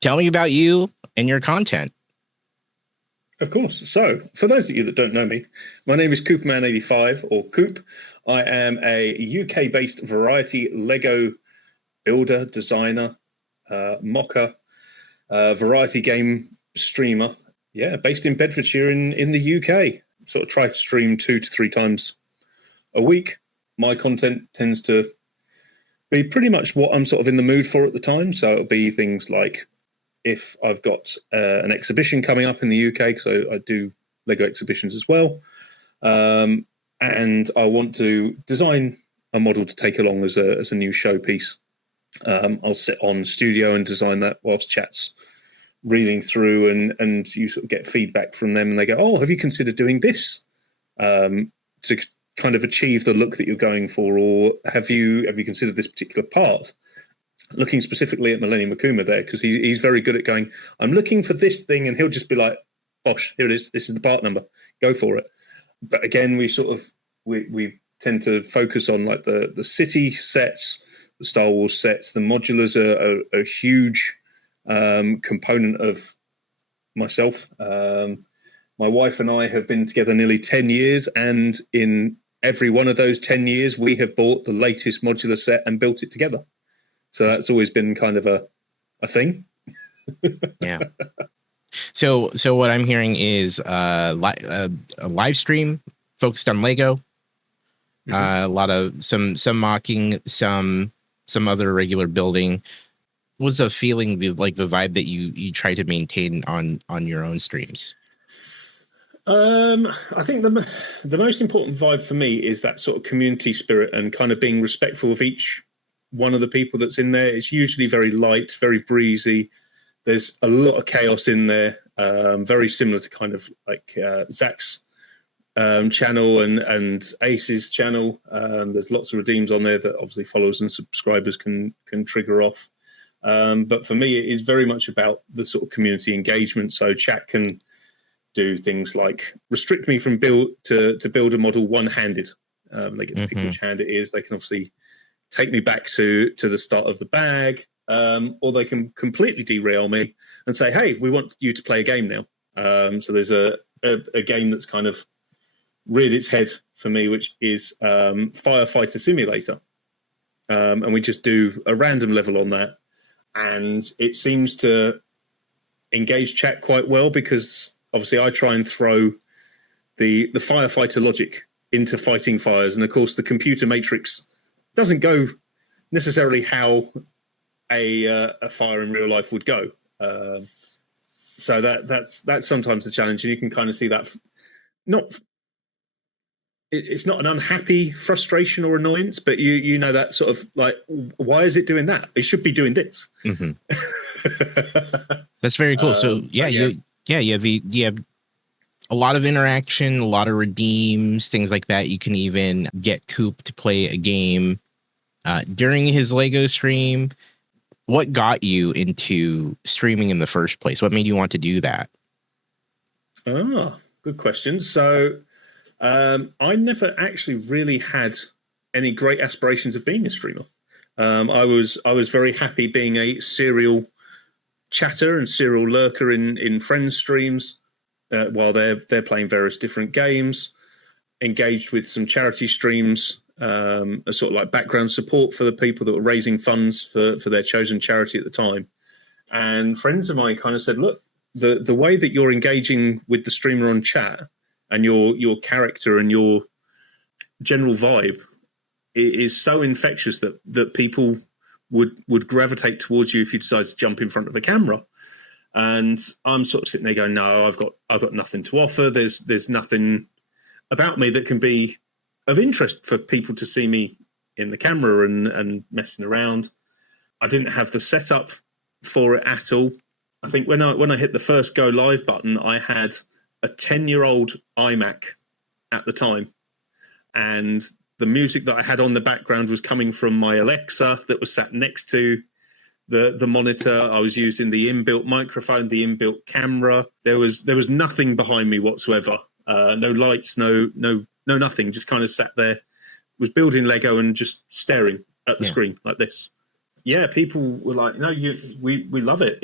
Tell me about you and your content. Of course. So, for those of you that don't know me, my name is Cooperman85 or Coop. I am a UK-based variety Lego builder, designer, mocker, variety game streamer. Yeah, based in Bedfordshire in the UK. Sort of try to stream 2 to 3 times a week. My content tends to be pretty much what I'm sort of in the mood for at the time. So it'll be things like if I've got an exhibition coming up in the UK, because I do Lego exhibitions as well, and I want to design a model to take along as a new showpiece. I'll sit on studio and design that whilst chat's reading through, and you sort of get feedback from them, and they go, "Oh, have you considered doing this to kind of achieve the look that you're going for, or have you considered this particular part?" Looking specifically at Millennium Akuma there, because he's very good at going, "I'm looking for this thing," and he'll just be like, "Bosh, here it is. This is the part number. Go for it." But again, we tend to focus on like the city sets, the Star Wars sets. The modulars are a huge component of myself. My wife and I have been together nearly 10 years, and in every one of those 10 years, we have bought the latest modular set and built it together. So that's always been kind of a thing. Yeah. So what I'm hearing is a live stream focused on Lego. Mm-hmm. A lot of some mocking, some other regular building. What's the feeling, like the vibe that you try to maintain on your own streams? I think the most important vibe for me is that sort of community spirit and kind of being respectful of each one of the people that's in there. It's usually very light, very breezy. There's a lot of chaos in there, very similar to kind of like Zach's channel and Ace's channel. There's lots of redeems on there that obviously followers and subscribers can trigger off. But for me, it is very much about the sort of community engagement. So chat can do things like restrict me from build a model one-handed. They get to pick which hand it is. They can obviously take me back to the start of the bag, or they can completely derail me and say, "Hey, we want you to play a game now." So there's a game that's kind of reared its head for me, which is Firefighter Simulator, and we just do a random level on that, and it seems to engage chat quite well because obviously I try and throw the firefighter logic into fighting fires, and of course the computer matrix doesn't go necessarily how a fire in real life would go. So that's sometimes the challenge, and you can kind of see that. It's not an unhappy frustration or annoyance, but you know that sort of like, why is it doing that? It should be doing this. Mm-hmm. That's very cool. So you have a lot of interaction, a lot of redeems, things like that. You can even get Coop to play a game during his Lego stream. What got you into streaming in the first place? What made you want to do that? Oh, good question. So I never actually really had any great aspirations of being a streamer. I was very happy being a serial chatter and serial lurker in friends' streams while they're playing various different games. Engaged with some charity streams, as sort of like background support for the people that were raising funds for their chosen charity at the time. And friends of mine kind of said, "Look, the way that you're engaging with the streamer on chat and your character and your general vibe is so infectious that people would gravitate towards you if you decide to jump in front of a camera." And I'm sort of sitting there going, "No, I've got nothing to offer. There's nothing about me that can be of interest for people to see me in the camera and messing around." I didn't have the setup for it at all. I think when I hit the first go live button, I had a 10-year-old iMac at the time, and the music that I had on the background was coming from my Alexa that was sat next to the monitor. I was using the inbuilt microphone, the inbuilt camera. There was nothing behind me whatsoever. No lights, no nothing. Just kind of sat there, was building Lego and just staring at the screen like this. Yeah, people were like, "No, we love it.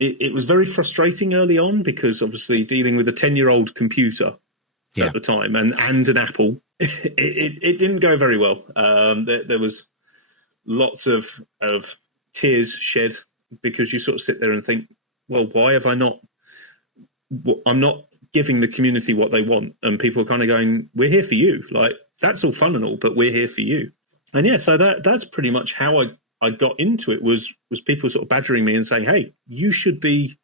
it was very frustrating early on because obviously dealing with a 10-year-old computer at the time and an Apple, it didn't go very well. There was lots of tears shed because you sort of sit there and think, well, why have I not? I'm not giving the community what they want, and people are kind of going, "We're here for you." Like, that's all fun and all, but we're here for you. And yeah, so that's pretty much how I got into it. Was people sort of badgering me and saying, "Hey, you should be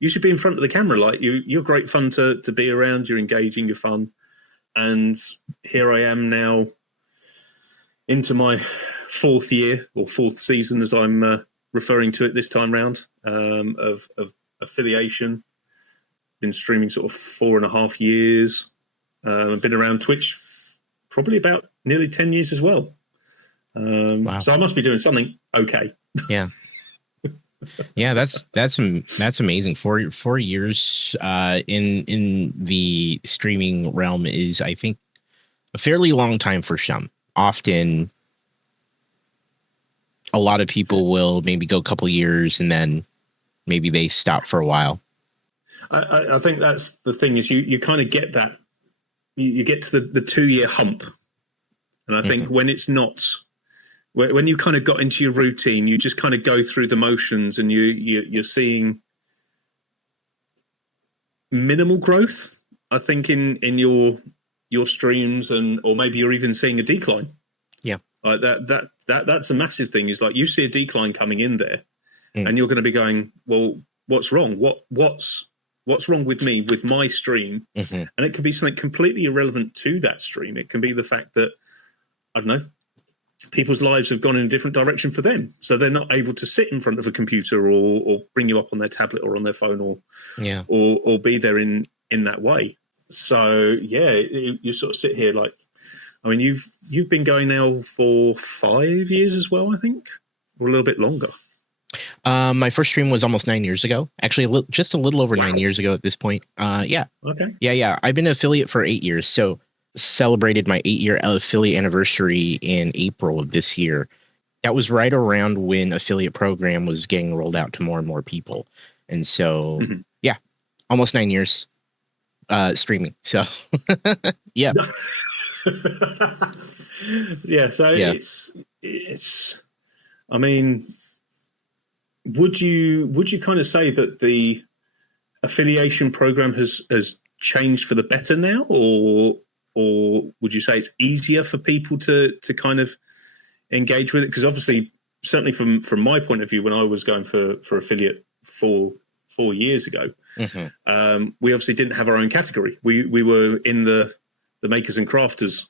in front of the camera. Like, you're great fun to be around. You're engaging. You're fun." And here I am now, into my fourth year or fourth season, as I'm referring to it this time round, of affiliation. Been streaming sort of 4.5 years. I've been around Twitch probably about nearly 10 years as well. Wow. So I must be doing something okay. Yeah. Yeah, that's amazing. 4 years in the streaming realm is, I think, a fairly long time for some. Often, a lot of people will maybe go a couple years and then maybe they stop for a while. I think that's the thing, is you kind of get that, you get to the 2-year hump, and I think when it's not, when you kind of got into your routine, you just kind of go through the motions, and you're seeing minimal growth, I think, in your streams, or maybe you're even seeing a decline. Yeah, like that's a massive thing. Is like you see a decline coming in there, and you're going to be going, well, what's wrong? What's wrong with me, with my stream? And it could be something completely irrelevant to that stream. It can be the fact that, I don't know, people's lives have gone in a different direction for them, so they're not able to sit in front of a computer or bring you up on their tablet or on their phone or be there in that way. So yeah, you sort of sit here like, I mean, you've been going now for 5 years as well, I think, or a little bit longer. My first stream was almost 9 years ago. Actually, just a little over 9 years ago at this point. Yeah. Okay. Yeah. I've been an affiliate for 8 years. So celebrated my 8-year affiliate anniversary in April of this year. That was right around when affiliate program was getting rolled out to more and more people. And so, yeah, almost 9 years streaming. So, yeah. Yeah. So it's, I mean, would you kind of say that the affiliation program has changed for the better now, or would you say it's easier for people to kind of engage with it? Because obviously, certainly from my point of view, when I was going for affiliate 4 years ago, we obviously didn't have our own category. We were in the makers and crafters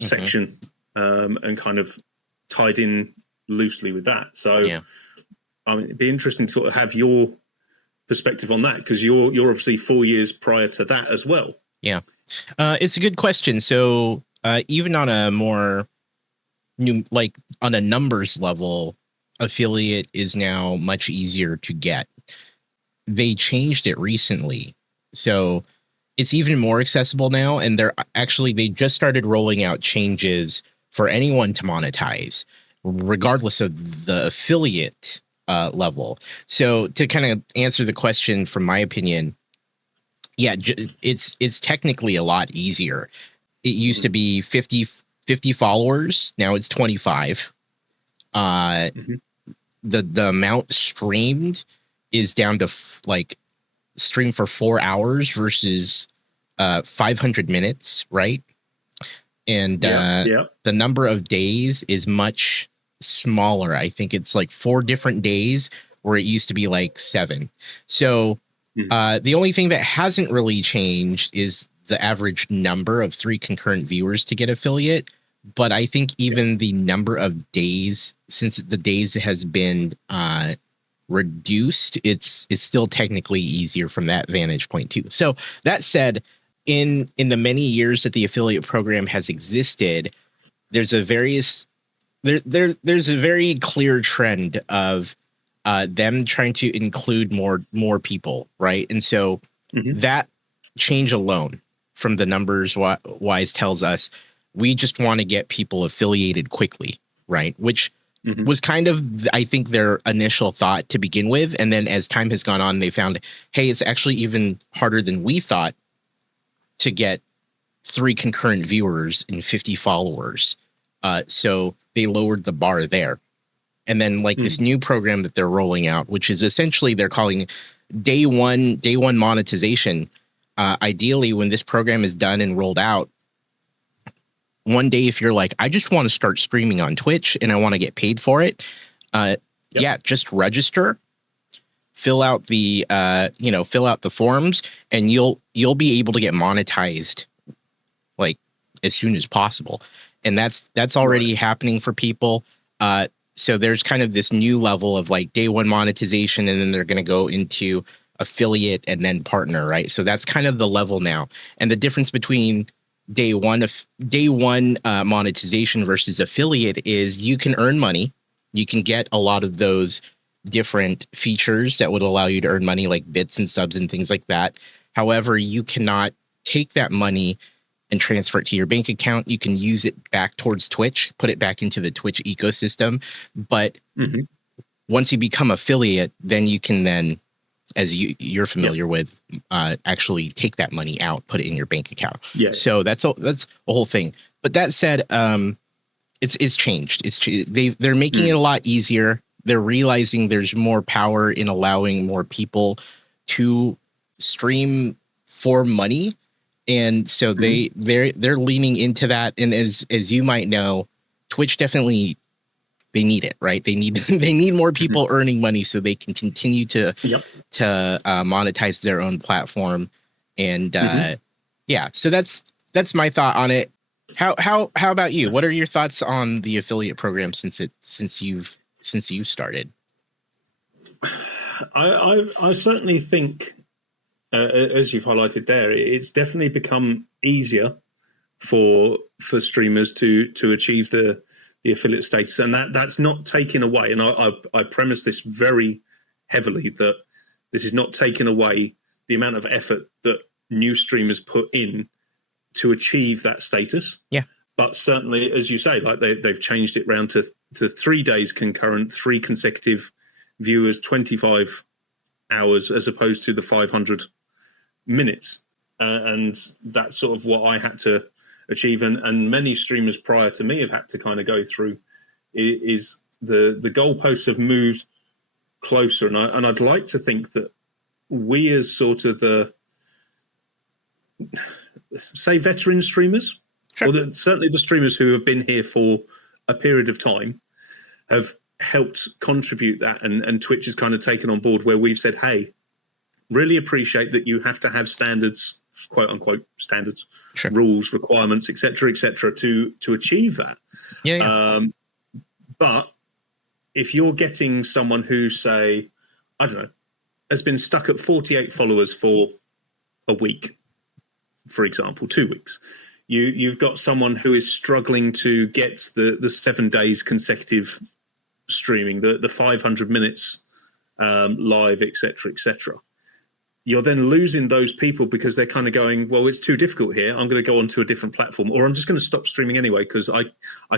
section, and kind of tied in loosely with that. So I mean, it'd be interesting to sort of have your perspective on that, because you're obviously 4 years prior to that as well. Yeah, it's a good question. So even on a more on a numbers level, affiliate is now much easier to get. They changed it recently, so it's even more accessible now. And they just started rolling out changes for anyone to monetize, regardless of the affiliate level. So to kind of answer the question, from my opinion, yeah, it's technically a lot easier. It used to be 50 followers. Now it's 25. The amount streamed is down to stream for 4 hours versus 500 minutes, right? And the number of days is much smaller. I think it's like 4 different days, where it used to be like 7. So the only thing that hasn't really changed is the average number of 3 concurrent viewers to get affiliate. But I think even the number of days, since the days has been reduced, it's still technically easier from that vantage point too. So that said, in the many years that the affiliate program has existed, there's a very clear trend of them trying to include more people, right? And so that change alone, from the numbers wise, tells us we just want to get people affiliated quickly, right? Which was kind of, I think, their initial thought to begin with. And then as time has gone on, they found, hey, it's actually even harder than we thought to get 3 concurrent viewers and 50 followers. So they lowered the bar there. And then like this new program that they're rolling out, which is essentially they're calling day one monetization. Ideally, when this program is done and rolled out, one day, if you're like, I just want to start streaming on Twitch and I want to get paid for it. Yeah, just register, fill out the forms, and you'll be able to get monetized like as soon as possible. And that's already happening for people. So there's kind of this new level of like day one monetization, and then they're going to go into affiliate and then partner, right? So that's kind of the level now. And the difference between day one monetization versus affiliate is you can earn money. You can get a lot of those different features that would allow you to earn money, like bits and subs and things like that. However, you cannot take that money and transfer it to your bank account. You can use it back towards Twitch, put it back into the Twitch ecosystem. But once you become affiliate, then you can then, as you're familiar with, actually take that money out, put it in your bank account. Yeah. So that's a whole thing. But that said, it's changed. They're making it a lot easier. They're realizing there's more power in allowing more people to stream for money. And so they're leaning into that. And as you might know, Twitch definitely, they need it, right? They need more people earning money so they can continue to monetize their own platform. And so that's my thought on it. How about you? What are your thoughts on the affiliate program since you've started? I certainly think, as you've highlighted there, it's definitely become easier for streamers to achieve the affiliate status, and that's not taken away. And I premise this very heavily, that this is not taking away the amount of effort that new streamers put in to achieve that status. Yeah. But certainly, as you say, like they've changed it round to 3 days concurrent, 3 consecutive viewers, 25 hours, as opposed to the 500 minutes. And that's sort of what I had to achieve, and many streamers prior to me have had to kind of go through. Is the goalposts have moved closer, and I'd like to think that we, as sort of the, say, veteran streamers, or certainly the streamers who have been here for a period of time, have helped contribute that, and Twitch has kind of taken on board where we've said, hey, really appreciate that you have to have standards, quote unquote standards, rules, requirements, etc., to achieve that. But if you're getting someone who, say, I don't know, has been stuck at 48 followers for a week, for example, 2 weeks, you've got someone who is struggling to get the 7 days consecutive streaming, the 500 minutes live, etc. You're then losing those people because they're kind of going, well, it's too difficult here. I'm going to go onto a different platform, or I'm just going to stop streaming anyway because I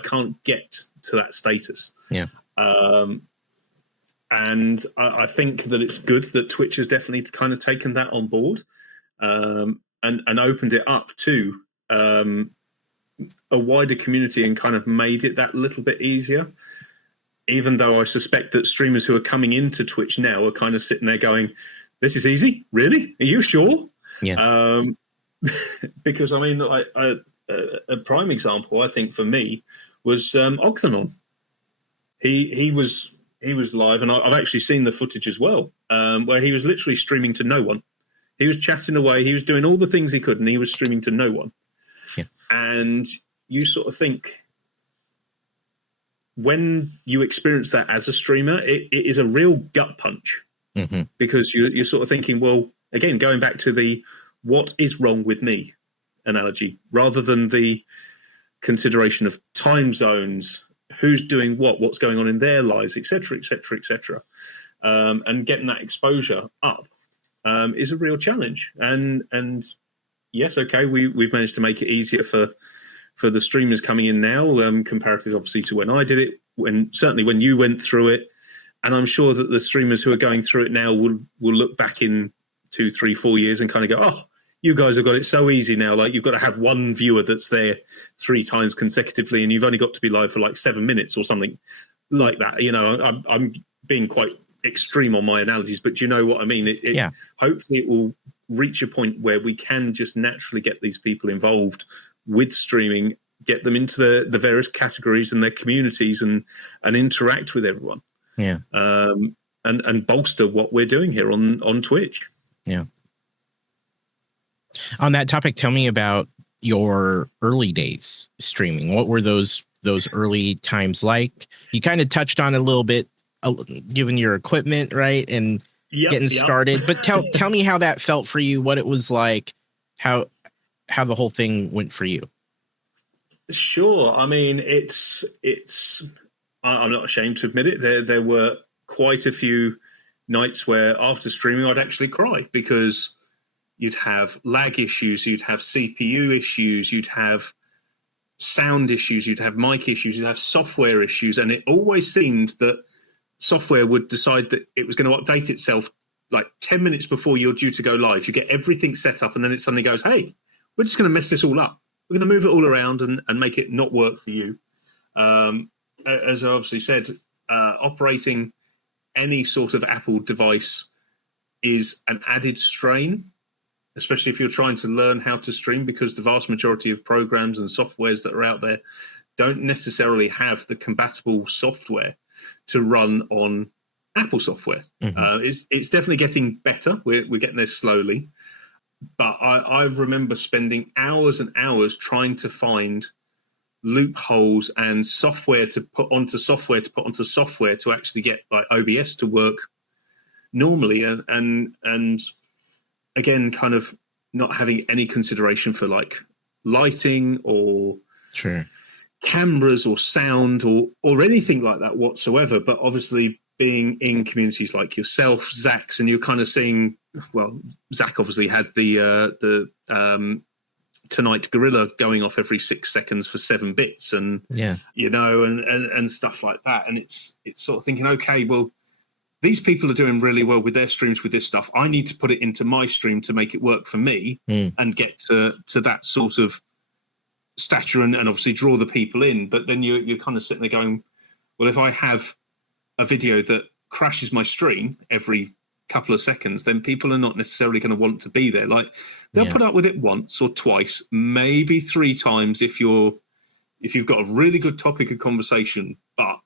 can't get to that status. Yeah. And I think that it's good that Twitch has definitely kind of taken that on board, and opened it up to a wider community and kind of made it that little bit easier. Even though I suspect that streamers who are coming into Twitch now are kind of sitting there going, this is easy, really? Are you sure? Yeah. Because I mean, a prime example, I think, for me was Octanon. He was live, and I've actually seen the footage as well, where he was literally streaming to no one. He was chatting away. He was doing all the things he could, and he was streaming to no one. Yeah. And you sort of think, when you experience that as a streamer, it is a real gut punch. Because you're sort of thinking, well, again, going back to the what is wrong with me analogy, rather than the consideration of time zones, who's doing what's going on in their lives, etc., and getting that exposure up is a real challenge. And yes, okay, we've managed to make it easier for the streamers coming in now, comparative obviously to when I did it. certainly when you went through it, and I'm sure that the streamers who are going through it now will look back in 2, 3, 4 years and kind of go, oh, you guys have got it so easy now. Like, you've got to have one viewer that's there 3 times consecutively, and you've only got to be live for like 7 minutes or something like that. You know, I'm being quite extreme on my analogies, but you know what I mean? Yeah. Hopefully it will reach a point where we can just naturally get these people involved with streaming, get them into the various categories and their communities, and interact with everyone. Yeah. And bolster what we're doing here on Twitch. Yeah. On that topic, tell me about your early days streaming. What were those early times like? You kind of touched on it a little bit, given your equipment, right? And getting started. But tell me how that felt for you, what it was like, how the whole thing went for you. Sure. I mean, I'm not ashamed to admit it. There were quite a few nights where after streaming I'd actually cry, because you'd have lag issues, you'd have CPU issues, you'd have sound issues, you'd have mic issues, you'd have software issues, and it always seemed that software would decide that it was going to update itself like 10 minutes before you're due to go live. You get everything set up, and then it suddenly goes, hey, we're just going to mess this all up. We're going to move it all around and make it not work for you. As I obviously said, operating any sort of Apple device is an added strain, especially if you're trying to learn how to stream, because the vast majority of programs and softwares that are out there don't necessarily have the compatible software to run on Apple software. Mm-hmm. It's definitely getting better. We're getting there slowly. But I remember spending hours and hours trying to find loopholes and software to put onto software to actually get like OBS to work normally, and again, kind of not having any consideration for like lighting or cameras or sound or anything like that whatsoever. But obviously being in communities like yourself, Zach's, and you're kind of seeing, well, Zach obviously had the Tonight Gorilla going off every 6 seconds for 7 bits, and you know, and stuff like that. And it's sort of thinking, okay, well, these people are doing really well with their streams with this stuff. I need to put it into my stream to make it work for me and get to that sort of stature and obviously draw the people in. But then you're kind of sitting there going, well, if I have a video that crashes my stream every couple of seconds, then people are not necessarily going to want to be there. Like, they'll put up with it once or twice, maybe 3 times if you've got a really good topic of conversation. But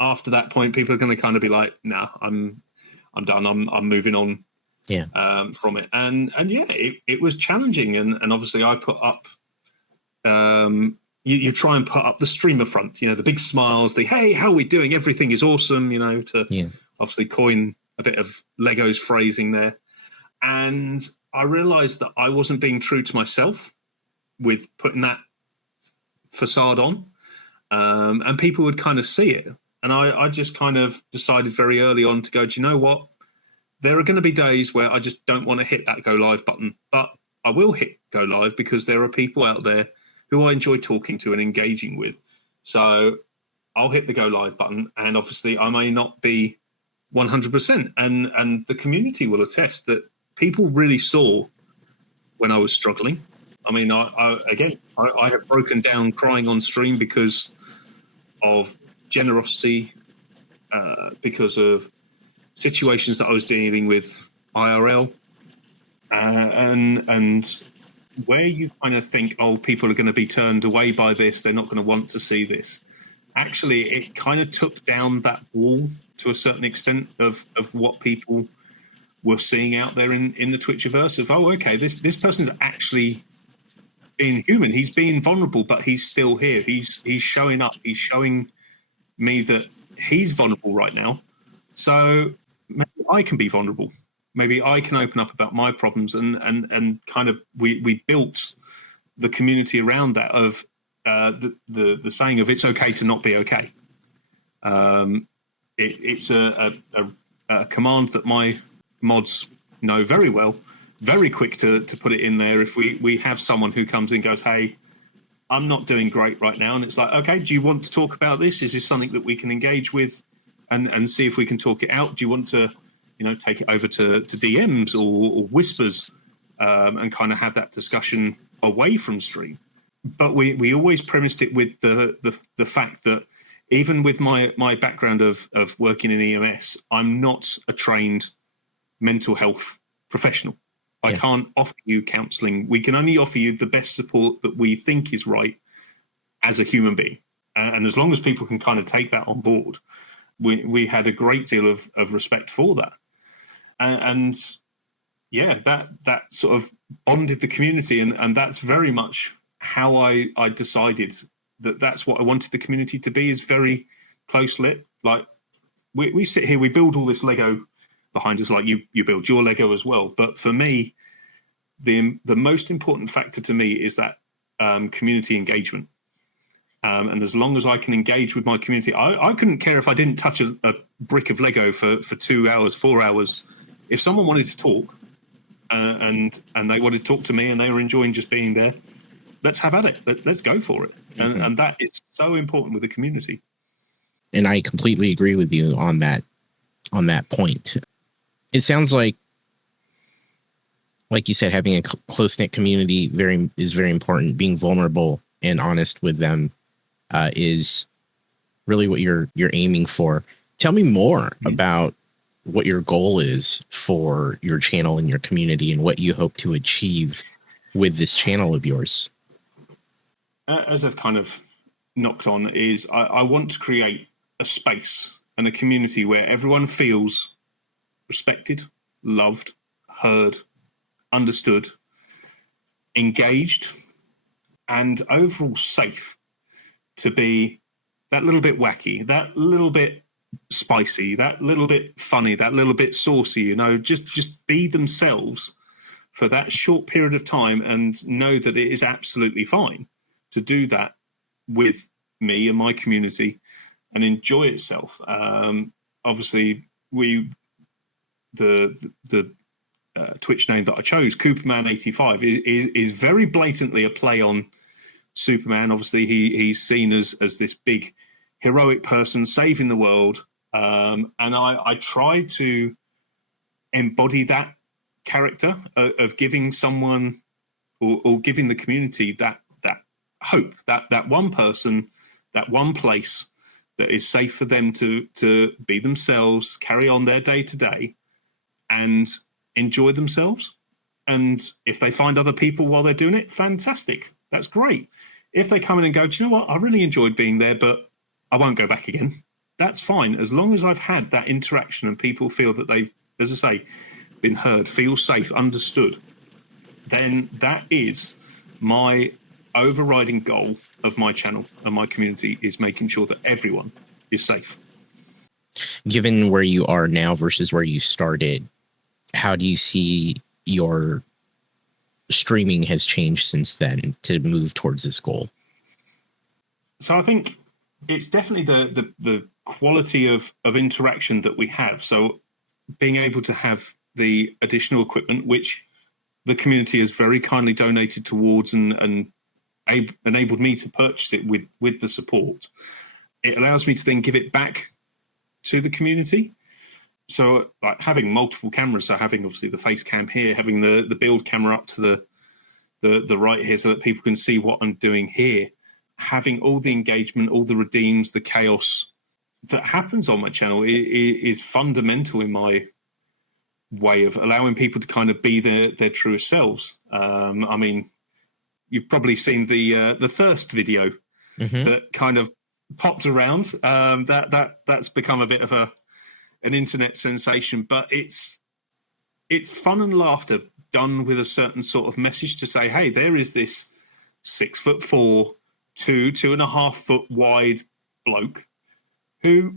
after that point, people are going to kind of be like, nah, I'm done. I'm moving on from it. And yeah, it was challenging. And obviously I put up, you try and put up the streamer front, you know, the big smiles, the, hey, how are we doing? Everything is awesome, you know, to obviously coin a bit of Lego's phrasing there. And I realized that I wasn't being true to myself with putting that facade on. And people would kind of see it. And I just kind of decided very early on to go, do you know what? There are going to be days where I just don't want to hit that go live button, but I will hit go live because there are people out there who I enjoy talking to and engaging with. So I'll hit the go live button, and obviously I may not be 100%. And the community will attest that people really saw when I was struggling. I mean, I have broken down crying on stream because of generosity, because of situations that I was dealing with IRL, and where you kind of think, oh, people are going to be turned away by this, they're not going to want to see this. Actually, it kind of took down that wall to a certain extent of what people were seeing out there in the Twitchiverse of, oh, okay, this person's actually being human. He's being vulnerable, but he's still here. He's showing up. He's showing me that he's vulnerable right now. So maybe I can be vulnerable. Maybe I can open up about my problems, and kind of we built the community around that of the saying of it's okay to not be okay. It's a command that my mods know very well, very quick to put it in there. If we have someone who comes in and goes, hey, I'm not doing great right now. And it's like, okay, do you want to talk about this? Is this something that we can engage with and see if we can talk it out? Do you want to, take it over to DMs or whispers and kind of have that discussion away from stream? But we always premised it with the fact that even with my background of working in EMS, I'm not a trained mental health professional. I can't offer you counselling. We can only offer you the best support that we think is right as a human being. And as long as people can kind of take that on board, we had a great deal of respect for that. And that sort of bonded the community. And that's very much how I decided that that's what I wanted the community to be, is very close lit. Like we sit here, we build all this Lego behind us, like you build your Lego as well. But for me, the most important factor to me is that community engagement. And as long as I can engage with my community, I couldn't care if I didn't touch a brick of Lego for 2 hours, 4 hours. If someone wanted to talk and they wanted to talk to me and they were enjoying just being there, let's have at it. Let's go for it. Mm-hmm. And that is so important with the community. And I completely agree with you on that point. It sounds like you said, having a close-knit community is very important. Being vulnerable and honest with them is really what you're aiming for. Tell me more about what your goal is for your channel and your community, and what you hope to achieve with this channel of yours. As I've kind of knocked on, is I want to create a space and a community where everyone feels respected, loved, heard, understood, engaged, and overall safe to be that little bit wacky, that little bit spicy, that little bit funny, that little bit saucy, just be themselves for that short period of time, and know that it is absolutely fine to do that with me and my community and enjoy itself. Obviously, the Twitch name that I chose, Cooperman 85, is very blatantly a play on Superman. Obviously, he's seen as this big heroic person saving the world, and I try to embody that character of giving someone or giving the community that hope, that one person, that one place that is safe for them to be themselves, carry on their day to day, and enjoy themselves. And if they find other people while they're doing it, fantastic. That's great. If they come in and go, do you know what? I really enjoyed being there, but I won't go back again. That's fine. As long as I've had that interaction and people feel that they've, as I say, been heard, feel safe, understood, then that is my overriding goal of my channel and my community, is making sure that everyone is safe. Given where you are now versus where you started, how do you see your streaming has changed since then to move towards this goal? So I think it's definitely the quality of interaction that we have. So being able to have the additional equipment, which the community has very kindly donated towards and enabled me to purchase it with the support, it allows me to then give it back to the community. So like having multiple cameras, so having obviously the face cam here, having the build camera up to the right here so that people can see what I'm doing here, having all the engagement, all the redeems, the chaos that happens on my channel is fundamental in my way of allowing people to kind of be their truest selves. I mean, you've probably seen the Thirst video that kind of popped around. That's become a bit of an internet sensation, but it's fun and laughter done with a certain sort of message to say, hey, there is this 6'4", 2.5 foot wide bloke who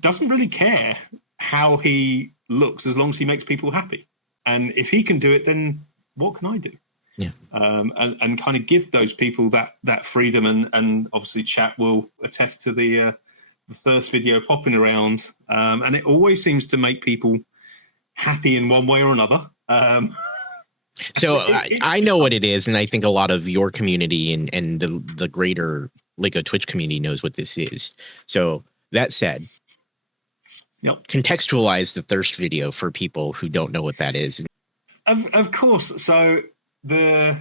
doesn't really care how he looks as long as he makes people happy. And if he can do it, then what can I do? Yeah. And kind of give those people that freedom, and obviously chat will attest to the Thirst video popping around, and it always seems to make people happy in one way or another. So I know what it is, and I think a lot of your community and the greater Lego Twitch community knows what this is. So that said, Yep. Contextualize the thirst video for people who don't know what that is. Of course. So the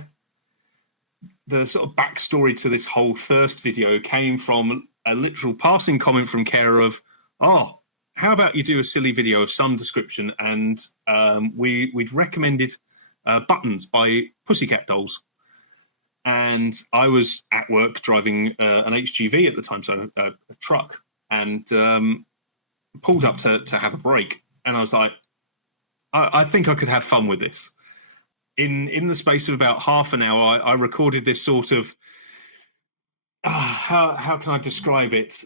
sort of backstory to this whole thirst video came from a literal passing comment from Kara of, oh, how about you do a silly video of some description? And we'd recommended Buttons by Pussycat Dolls. And I was at work driving an HGV at the time, so a truck, and pulled up to have a break. And I was like, I think I could have fun with this. In the space of about half an hour, I recorded this sort of, how can I describe it?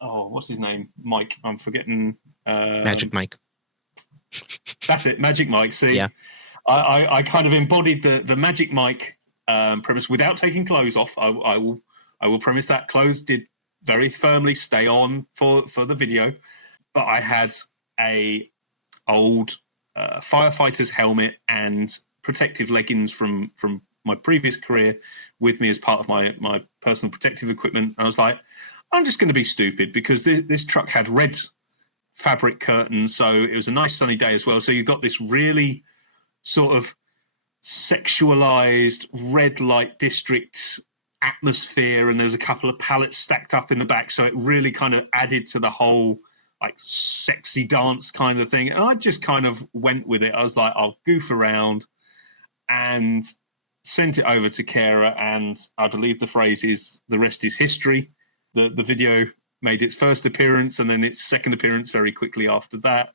What's his name? Mike. I'm forgetting. Magic Mike. That's it, Magic Mike. See, yeah. I kind of embodied the Magic Mike premise without taking clothes off. I will premise that clothes did very firmly stay on for the video, but I had a old firefighter's helmet and protective leggings from my previous career with me as part of my personal protective equipment. And I was like, I'm just going to be stupid because this truck had red fabric curtains, so it was a nice sunny day as well. So you've got this really sort of sexualized red light district atmosphere, and there's a couple of pallets stacked up in the back, so it really kind of added to the whole like sexy dance kind of thing. And I just kind of went with it. I was like, I'll goof around, and sent it over to Kara, and I believe the phrase is the rest is history. The video made its first appearance and then its second appearance very quickly after that.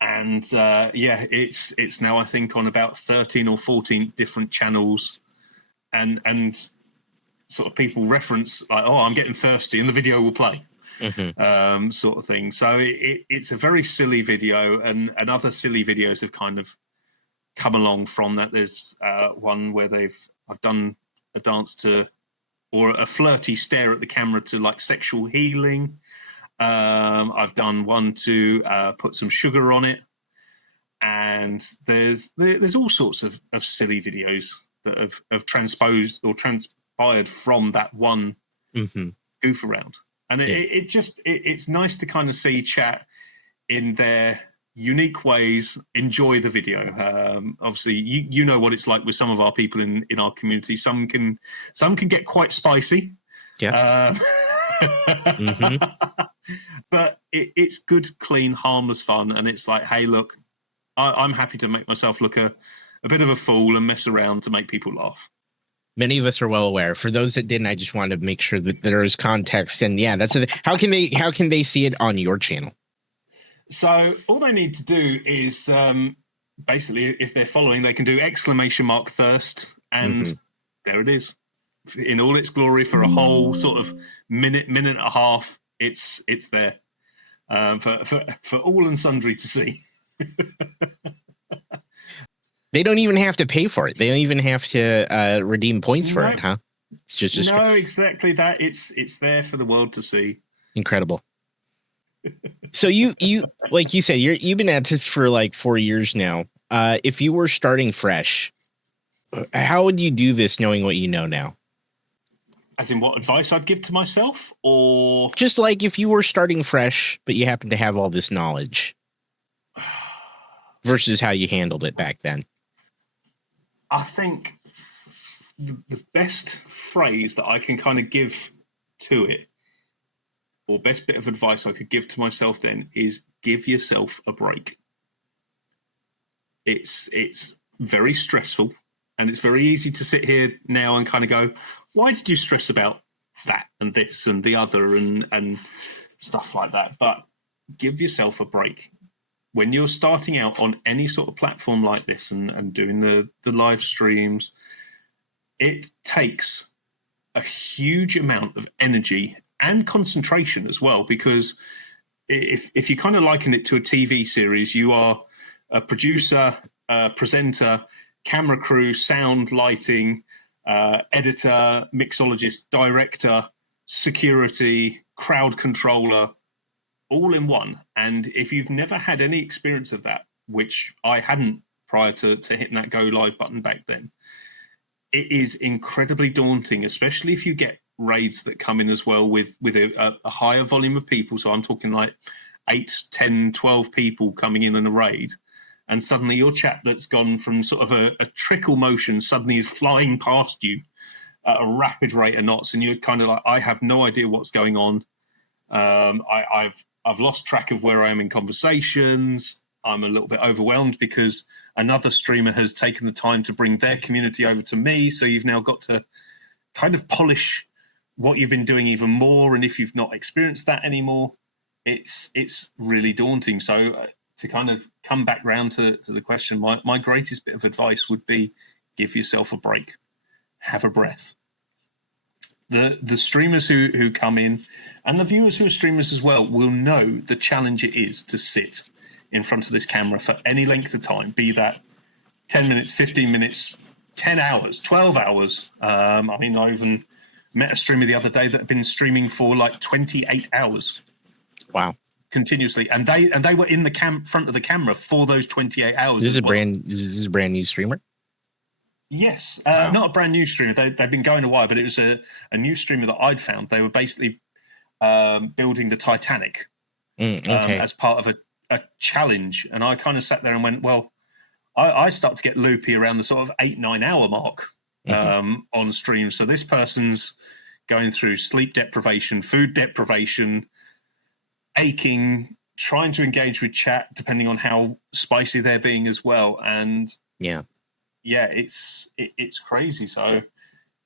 And it's now, I think, on about 13 or 14 different channels, and sort of people reference like, oh, I'm getting thirsty, and the video will play. Mm-hmm. Sort of thing. So it's a very silly video, and other silly videos have kind of come along from that. There's one where I've done a dance to, or a flirty stare at the camera to like sexual healing. I've done one to put some sugar on it, and there's all sorts of silly videos that have transposed or transpired from that one goof around. And it's nice to kind of see chat in their unique ways enjoy the video. Obviously, you know what it's like with some of our people in our community. Some can get quite spicy. Yeah. But it's good, clean, harmless fun, and it's like, hey, look, I'm happy to make myself look a bit of a fool and mess around to make people laugh. Many of us are well aware. For those that didn't, I just wanted to make sure that there is context. And yeah, that's how can they see it on your channel? So all they need to do is basically, if they're following, they can do !thirst, and there it is in all its glory for a whole sort of minute and a half. It's there for all and sundry to see. They don't even have to pay for it. They don't even have to redeem points for it, huh? It's just no, exactly that. It's there for the world to see. Incredible. So you like you said, you've been at this for like 4 years now. If you were starting fresh, how would you do this knowing what you know now? As in what advice I'd give to myself, or just like if you were starting fresh, but you happen to have all this knowledge versus how you handled it back then? I think the best phrase that I can kind of give to it, or best bit of advice I could give to myself then, is give yourself a break. It's very stressful, and it's very easy to sit here now and kind of go, why did you stress about that and this and the other and stuff like that? But give yourself a break. When you're starting out on any sort of platform like this and doing the live streams, it takes a huge amount of energy and concentration as well, because if you kind of liken it to a TV series, you are a producer, presenter, camera crew, sound, lighting, editor, mixologist, director, security, crowd controller, all in one. And if you've never had any experience of that, which I hadn't prior to hitting that go live button back then, it is incredibly daunting, especially if you get raids that come in as well with a higher volume of people. So I'm talking like 8, 10, 12 people coming in a raid. And suddenly your chat that's gone from sort of a trickle motion suddenly is flying past you at a rapid rate of knots. And you're kind of like, I have no idea what's going on. I've lost track of where I am in conversations. I'm a little bit overwhelmed because another streamer has taken the time to bring their community over to me. So you've now got to kind of polish what you've been doing even more. And if you've not experienced that anymore, it's really daunting. So to kind of come back round to the question, my greatest bit of advice would be give yourself a break, have a breath. The streamers who come in and the viewers who are streamers as well will know the challenge it is to sit in front of this camera for any length of time, be that 10 minutes, 15 minutes, 10 hours, 12 hours. I mean, I even met a streamer the other day that had been streaming for like 28 hours. Wow. Continuously. And they were in the front of the camera for those 28 hours. This is a brand new streamer? Yes. Wow. Not a brand new streamer. They've been going a while, but it was a new streamer that I'd found. They were basically building the Titanic as part of a challenge. And I kind of sat there and went, well, I start to get loopy around the sort of 8-9 hour mark on stream. So this person's going through sleep deprivation, food deprivation, aching, trying to engage with chat depending on how spicy they're being as well. And yeah, it's crazy. So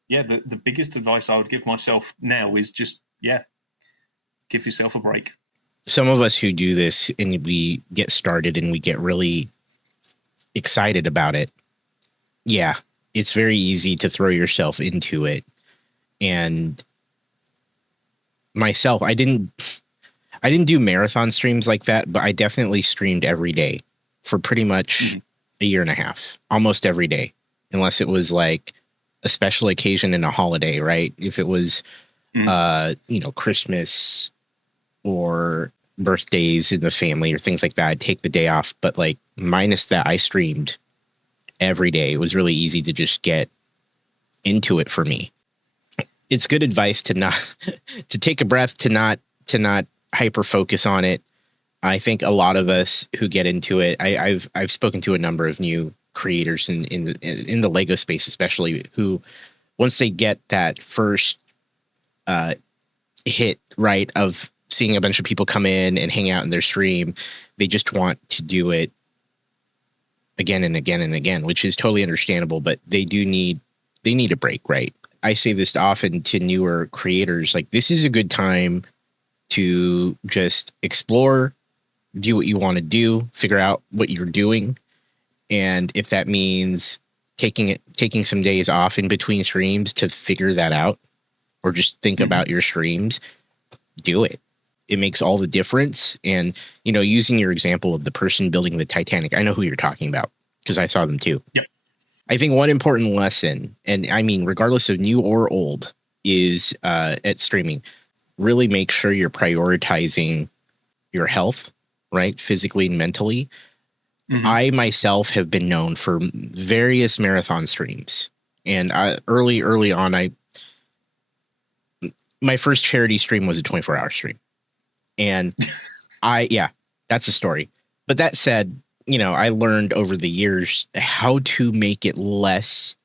yeah, the biggest advice I would give myself now is just give yourself a break. Some of us who do this and we get started and we get really excited about it. Yeah, it's very easy to throw yourself into it. And myself, I didn't do marathon streams like that, but I definitely streamed every day for pretty much a year and a half, almost every day, unless it was like a special occasion and a holiday, right? If it was, Christmas or birthdays in the family or things like that, I'd take the day off. But like minus that, I streamed every day. It was really easy to just get into it for me. It's good advice to take a breath, to not hyper focus on it. I think a lot of us who get into it, I've spoken to a number of new creators in the Lego space, especially, who once they get that first hit right of seeing a bunch of people come in and hang out in their stream, they just want to do it again and again and again, which is totally understandable, but they need a break, right? I say this often to newer creators, like, this is a good time to just explore, do what you want to do, figure out what you're doing. And if that means taking some days off in between streams to figure that out, or just think about your streams, do it. It makes all the difference. And, using your example of the person building the Titanic, I know who you're talking about because I saw them too. Yep. I think one important lesson, and I mean, regardless of new or old, is at streaming, really make sure you're prioritizing your health, right? Physically and mentally. I myself have been known for various marathon streams. And early on, my first charity stream was a 24-hour stream. And that's a story. But that said, I learned over the years how to make it less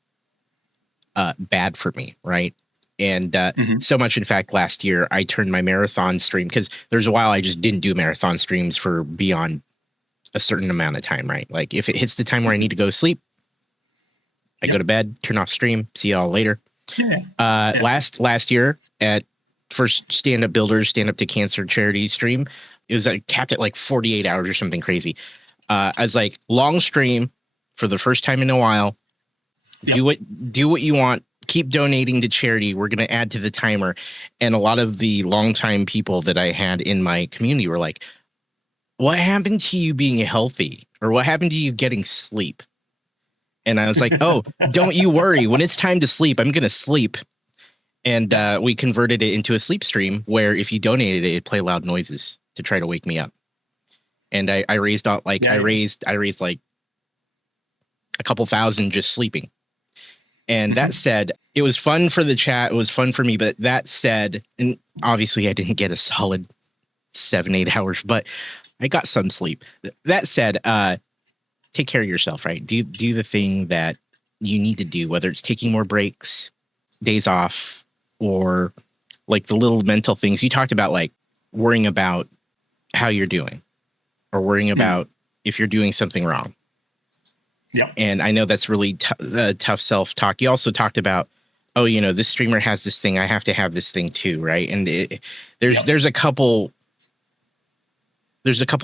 bad for me, right? And so much, in fact, last year I turned my marathon stream, because there's a while I just didn't do marathon streams for beyond a certain amount of time, right? Like, if it hits the time where I need to go to sleep, I go to bed, turn off stream, see y'all later. Last year at first Stand Up Builders, Stand Up to Cancer charity stream, it was capped at like 48 hours or something crazy. I was like, long stream for the first time in a while. Do what you want. Keep donating to charity. We're going to add to the timer. And a lot of the longtime people that I had in my community were like, what happened to you being healthy? Or what happened to you getting sleep? And I was like, oh, don't you worry. When it's time to sleep, I'm going to sleep. And we converted it into a sleep stream where if you donated it, it'd play loud noises. to try to wake me up. And I raised out like I raised like a couple thousand just sleeping. And that said, it was fun for the chat. It was fun for me. But that said, and obviously I didn't get a solid 7-8 hours, but I got some sleep. That said, take care of yourself, right? Do the thing that you need to do, whether it's taking more breaks, days off, or like the little mental things you talked about, like worrying about how you're doing or worrying about if you're doing something wrong. Yeah. And I know that's really tough self-talk. You also talked about, oh, you know, this streamer has this thing. I have to have this thing too, right? And there's a couple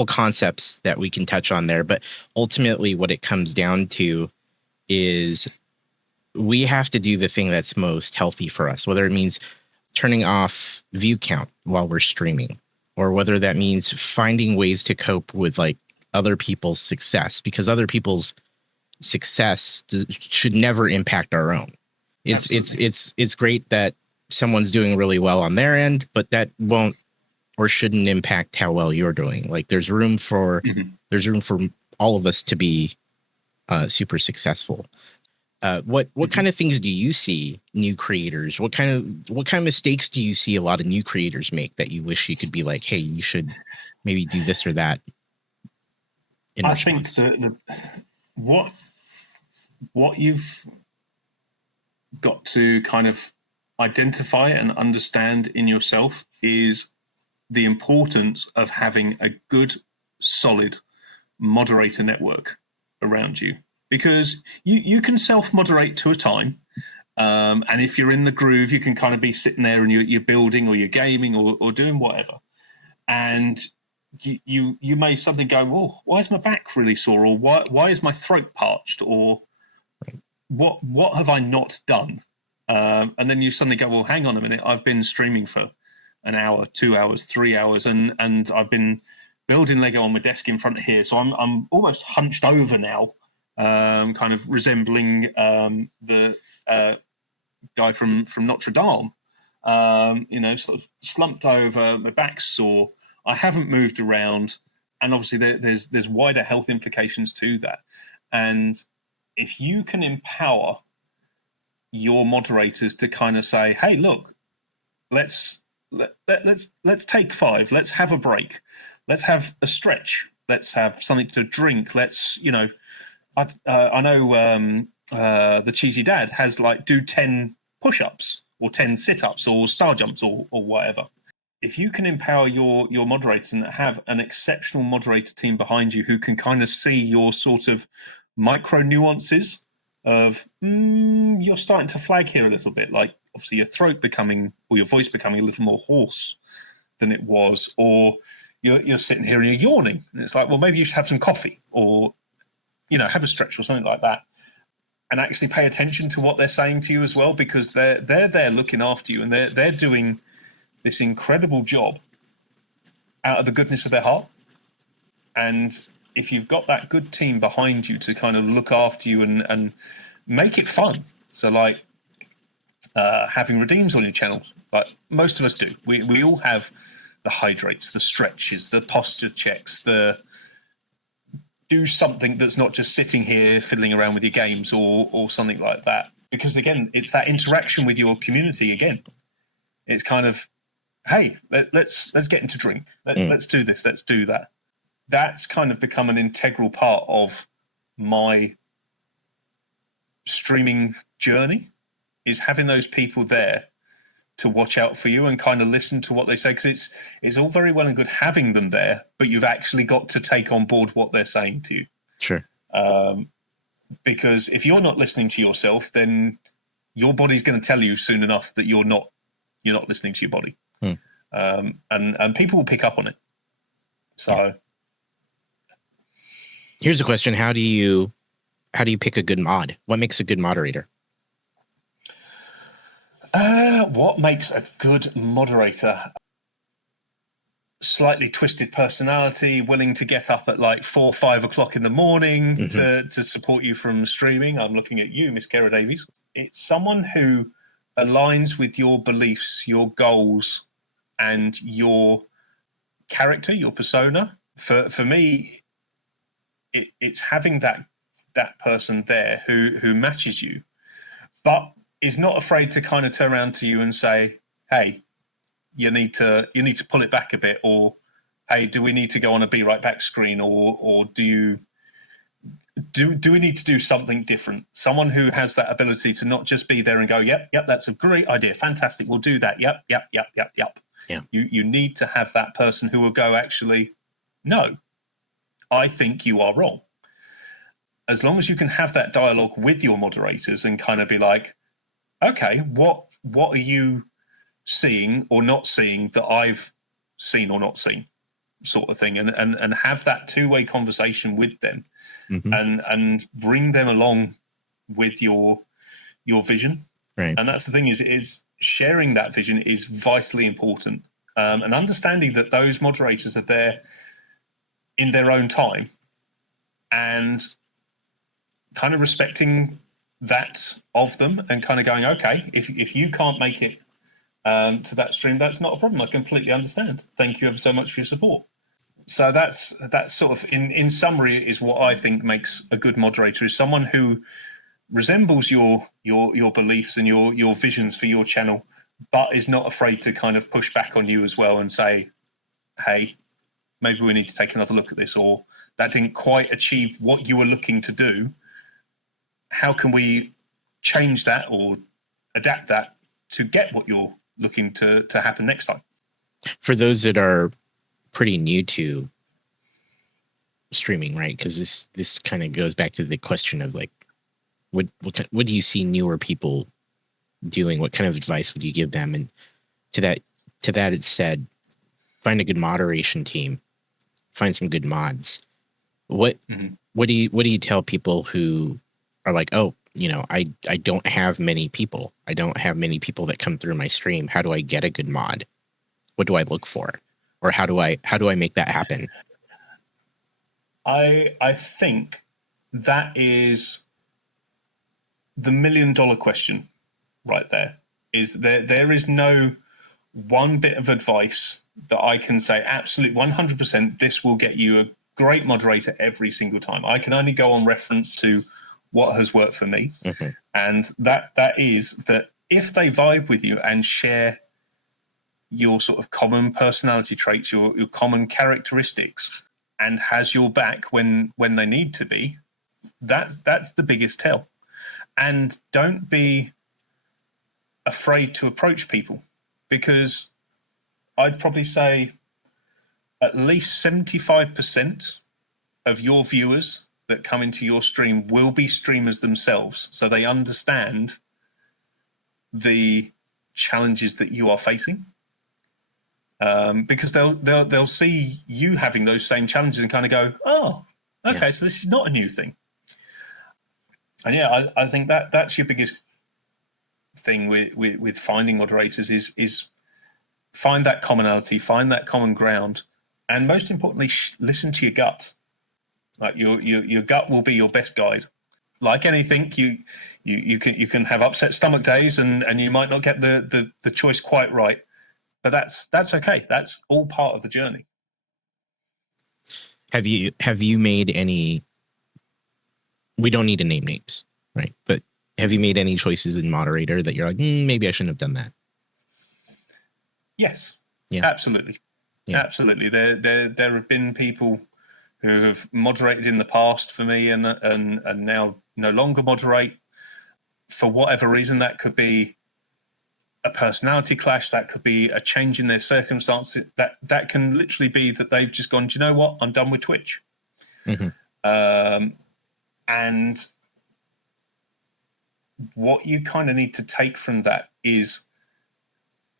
concepts that we can touch on there, but ultimately what it comes down to is we have to do the thing that's most healthy for us, whether it means turning off view count while we're streaming, or whether that means finding ways to cope with like other people's success, because other people's success should never impact our own. It's great that someone's doing really well on their end, but that won't or shouldn't impact how well you're doing. Like there's room for all of us to be super successful. What kind of things do you see new creators? What kind of mistakes do you see a lot of new creators make that you wish you could be like, hey, you should maybe do this or that? I think what you've got to kind of identify and understand in yourself is the importance of having a good, solid moderator network around you, because you can self-moderate to a time. And if you're in the groove, you can kind of be sitting there and you're building or you're gaming or doing whatever. And you may suddenly go, well, why is my back really sore? Or why is my throat parched? Or what have I not done? And then you suddenly go, well, hang on a minute. I've been streaming for an hour, 2 hours, 3 hours, and I've been building Lego on my desk in front of here. So I'm almost hunched over now, kind of resembling the guy from Notre Dame. Sort of slumped over, my back's sore. I haven't moved around, and obviously there's wider health implications to that. And if you can empower your moderators to kind of say, "Hey, look, let's take 5. Let's have a break. Let's have a stretch. Let's have something to drink. Let's, I know the cheesy dad has like do 10 push-ups or 10 sit-ups or star jumps or whatever." If you can empower your moderators and have an exceptional moderator team behind you who can kind of see your sort of micro nuances of you're starting to flag here a little bit, like obviously your throat becoming or your voice becoming a little more hoarse than it was, or you're sitting here and you're yawning, and it's like, well, maybe you should have some coffee or have a stretch or something like that, and actually pay attention to what they're saying to you as well, because they're there looking after you, and they're doing this incredible job out of the goodness of their heart. And if you've got that good team behind you to kind of look after you and make it fun, so like having redeems on your channel, like most of us do, we all have the hydrates, the stretches, the posture checks, the do something that's not just sitting here fiddling around with your games or something like that. Because again, it's that interaction with your community again. It's kind of, hey, let's get into drink. Let's do this. Let's do that. That's kind of become an integral part of my streaming journey, is having those people there to watch out for you and kind of listen to what they say. Because it's all very well and good having them there, but you've actually got to take on board what they're saying to you. Sure. Because if you're not listening to yourself, then your body's going to tell you soon enough that you're not listening to your body. And people will pick up on it. So here's a question. How do you pick a good mod? What makes a good moderator? What makes a good moderator? Slightly twisted personality, willing to get up at like 4 or 5 o'clock in the morning to support you from streaming. I'm looking at you, Miss Kara Davies. It's someone who aligns with your beliefs, your goals, and your character, your persona. For me, it's having that person there who matches you, but is not afraid to kind of turn around to you and say, "Hey, you need to pull it back a bit," or "Hey, do we need to go on a be right back screen, or do we need to do something different?" Someone who has that ability to not just be there and go, "Yep, that's a great idea, fantastic, we'll do that. Yep." Yeah. You need to have that person who will go, "Actually, no, I think you are wrong." As long as you can have that dialogue with your moderators and kind of be like, "Okay, what are you seeing or not seeing that I've seen or not seen," sort of thing, and have that two-way conversation with them, Mm-hmm. and bring them along with your vision. Right. And that's the thing, is sharing that vision is vitally important, and understanding that those moderators are there in their own time, and kind of respecting that of them, and kind of going, "Okay, if you can't make it to that stream, that's not a problem. I completely understand. Thank you ever so much for your support." So that's sort of in summary is what I think makes a good moderator, is someone who resembles your beliefs and your visions for your channel, but is not afraid to kind of push back on you as well and say, "Hey, maybe we need to take another look at this," or "That didn't quite achieve what you were looking to do. How can we change that or adapt that to get what you're looking to happen next time?" For those that are pretty new to streaming, right? Because this kind of goes back to the question of like, what do you see newer people doing? What kind of advice would you give them? And to that it said, find a good moderation team, find some good mods. What do you tell people who are like, "Oh, I don't have many people. I don't have many people that come through my stream. How do I get a good mod? What do I look for? Or how do I make that happen?" I think that is the $1 million question right there. Is there is no one bit of advice that I can say absolute 100% this will get you a great moderator every single time. I can only go on reference to what has worked for me. Mm-hmm. And that is that if they vibe with you and share your sort of common personality traits, your common characteristics, and has your back when they need to be, that's the biggest tell. And don't be afraid to approach people, because I'd probably say at least 75% of your viewers that come into your stream will be streamers themselves, so they understand the challenges that you are facing, because they'll see you having those same challenges and kind of go, "Oh, okay, yeah. So this is not a new thing." And yeah, I think that's your biggest thing with finding moderators is find that commonality, find that common ground, and most importantly, listen to your gut. Like your gut will be your best guide. Like anything, you can have upset stomach days, and you might not get the choice quite right, but that's okay. That's all part of the journey. Have you made any? We don't need to name names, right? But have you made any choices in moderator that you're like, maybe I shouldn't have done that? Yes. Yeah. Absolutely. Yeah. Absolutely. There have been people who have moderated in the past for me and now no longer moderate for whatever reason. That could be a personality clash, that could be a change in their circumstances, that can literally be that they've just gone, "Do you know what? I'm done with Twitch." Mm-hmm. And what you kind of need to take from that is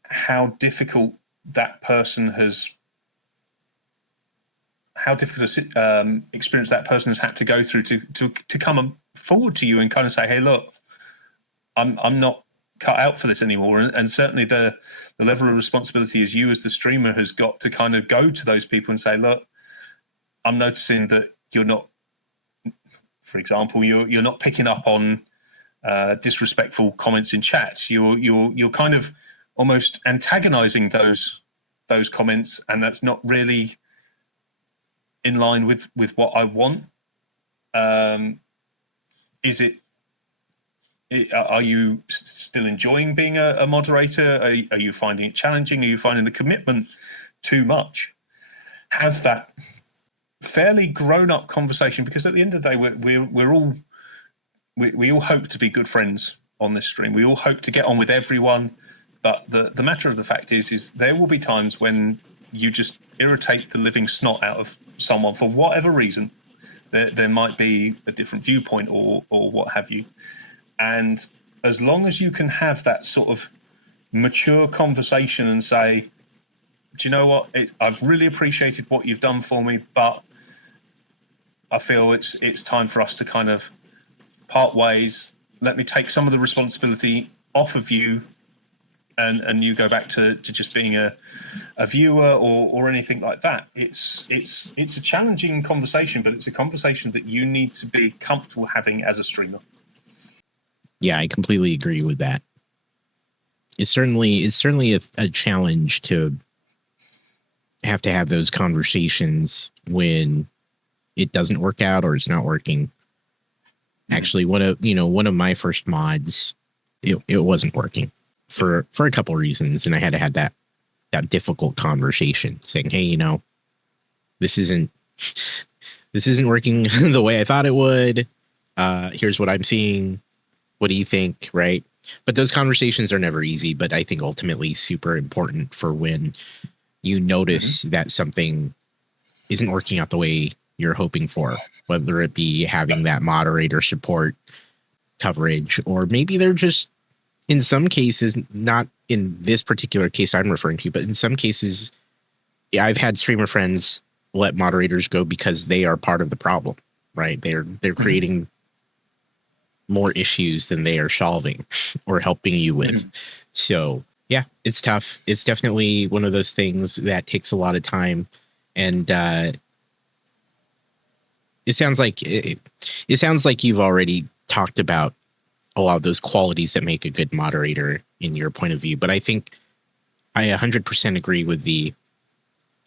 how difficult that person has, how difficult experience that person has had to go through to come forward to you and kind of say, "Hey, look, I'm not cut out for this anymore." And certainly the level of responsibility as you as the streamer has got to kind of go to those people and say, "Look, I'm noticing that you're not, for example, you're not picking up on disrespectful comments in chats. You're kind of almost antagonizing those those comments, and that's not really in line with what I want. Is it? Are you still enjoying being a moderator? Are you finding it challenging? Are you finding the commitment too much? Have that fairly grown-up conversation, because at the end of the day, we all hope to be good friends on this stream. We all hope to get on with everyone, but the matter of the fact is there will be times when you just irritate the living snot out of someone for whatever reason. There might be a different viewpoint or what have you. And as long as you can have that sort of mature conversation and say, do you know what? I've really appreciated what you've done for me, but I feel it's time for us to kind of part ways. Let me take some of the responsibility off of you, and you go back to just being a viewer or anything like that. It's a challenging conversation, but it's a conversation that you need to be comfortable having as a streamer. Yeah, I completely agree with that. It's certainly a challenge to have those conversations when it doesn't work out or it's not working. Actually, one of my first mods, it wasn't working for a couple of reasons, and I had to have that difficult conversation saying, hey, this isn't working the way I thought it would. Here's what I'm seeing. What do you think? Right. But those conversations are never easy, but I think ultimately super important for when you notice that something isn't working out the way you're hoping for, whether it be having that moderator support coverage, or maybe they're just, in some cases, not in this particular case I'm referring to, but in some cases, I've had streamer friends let moderators go because they are part of the problem, right? They're creating more issues than they are solving or helping you with. So yeah, it's tough. It's definitely one of those things that takes a lot of time. And it sounds like you've already talked about a lot of those qualities that make a good moderator in your point of view. But I think I 100% agree with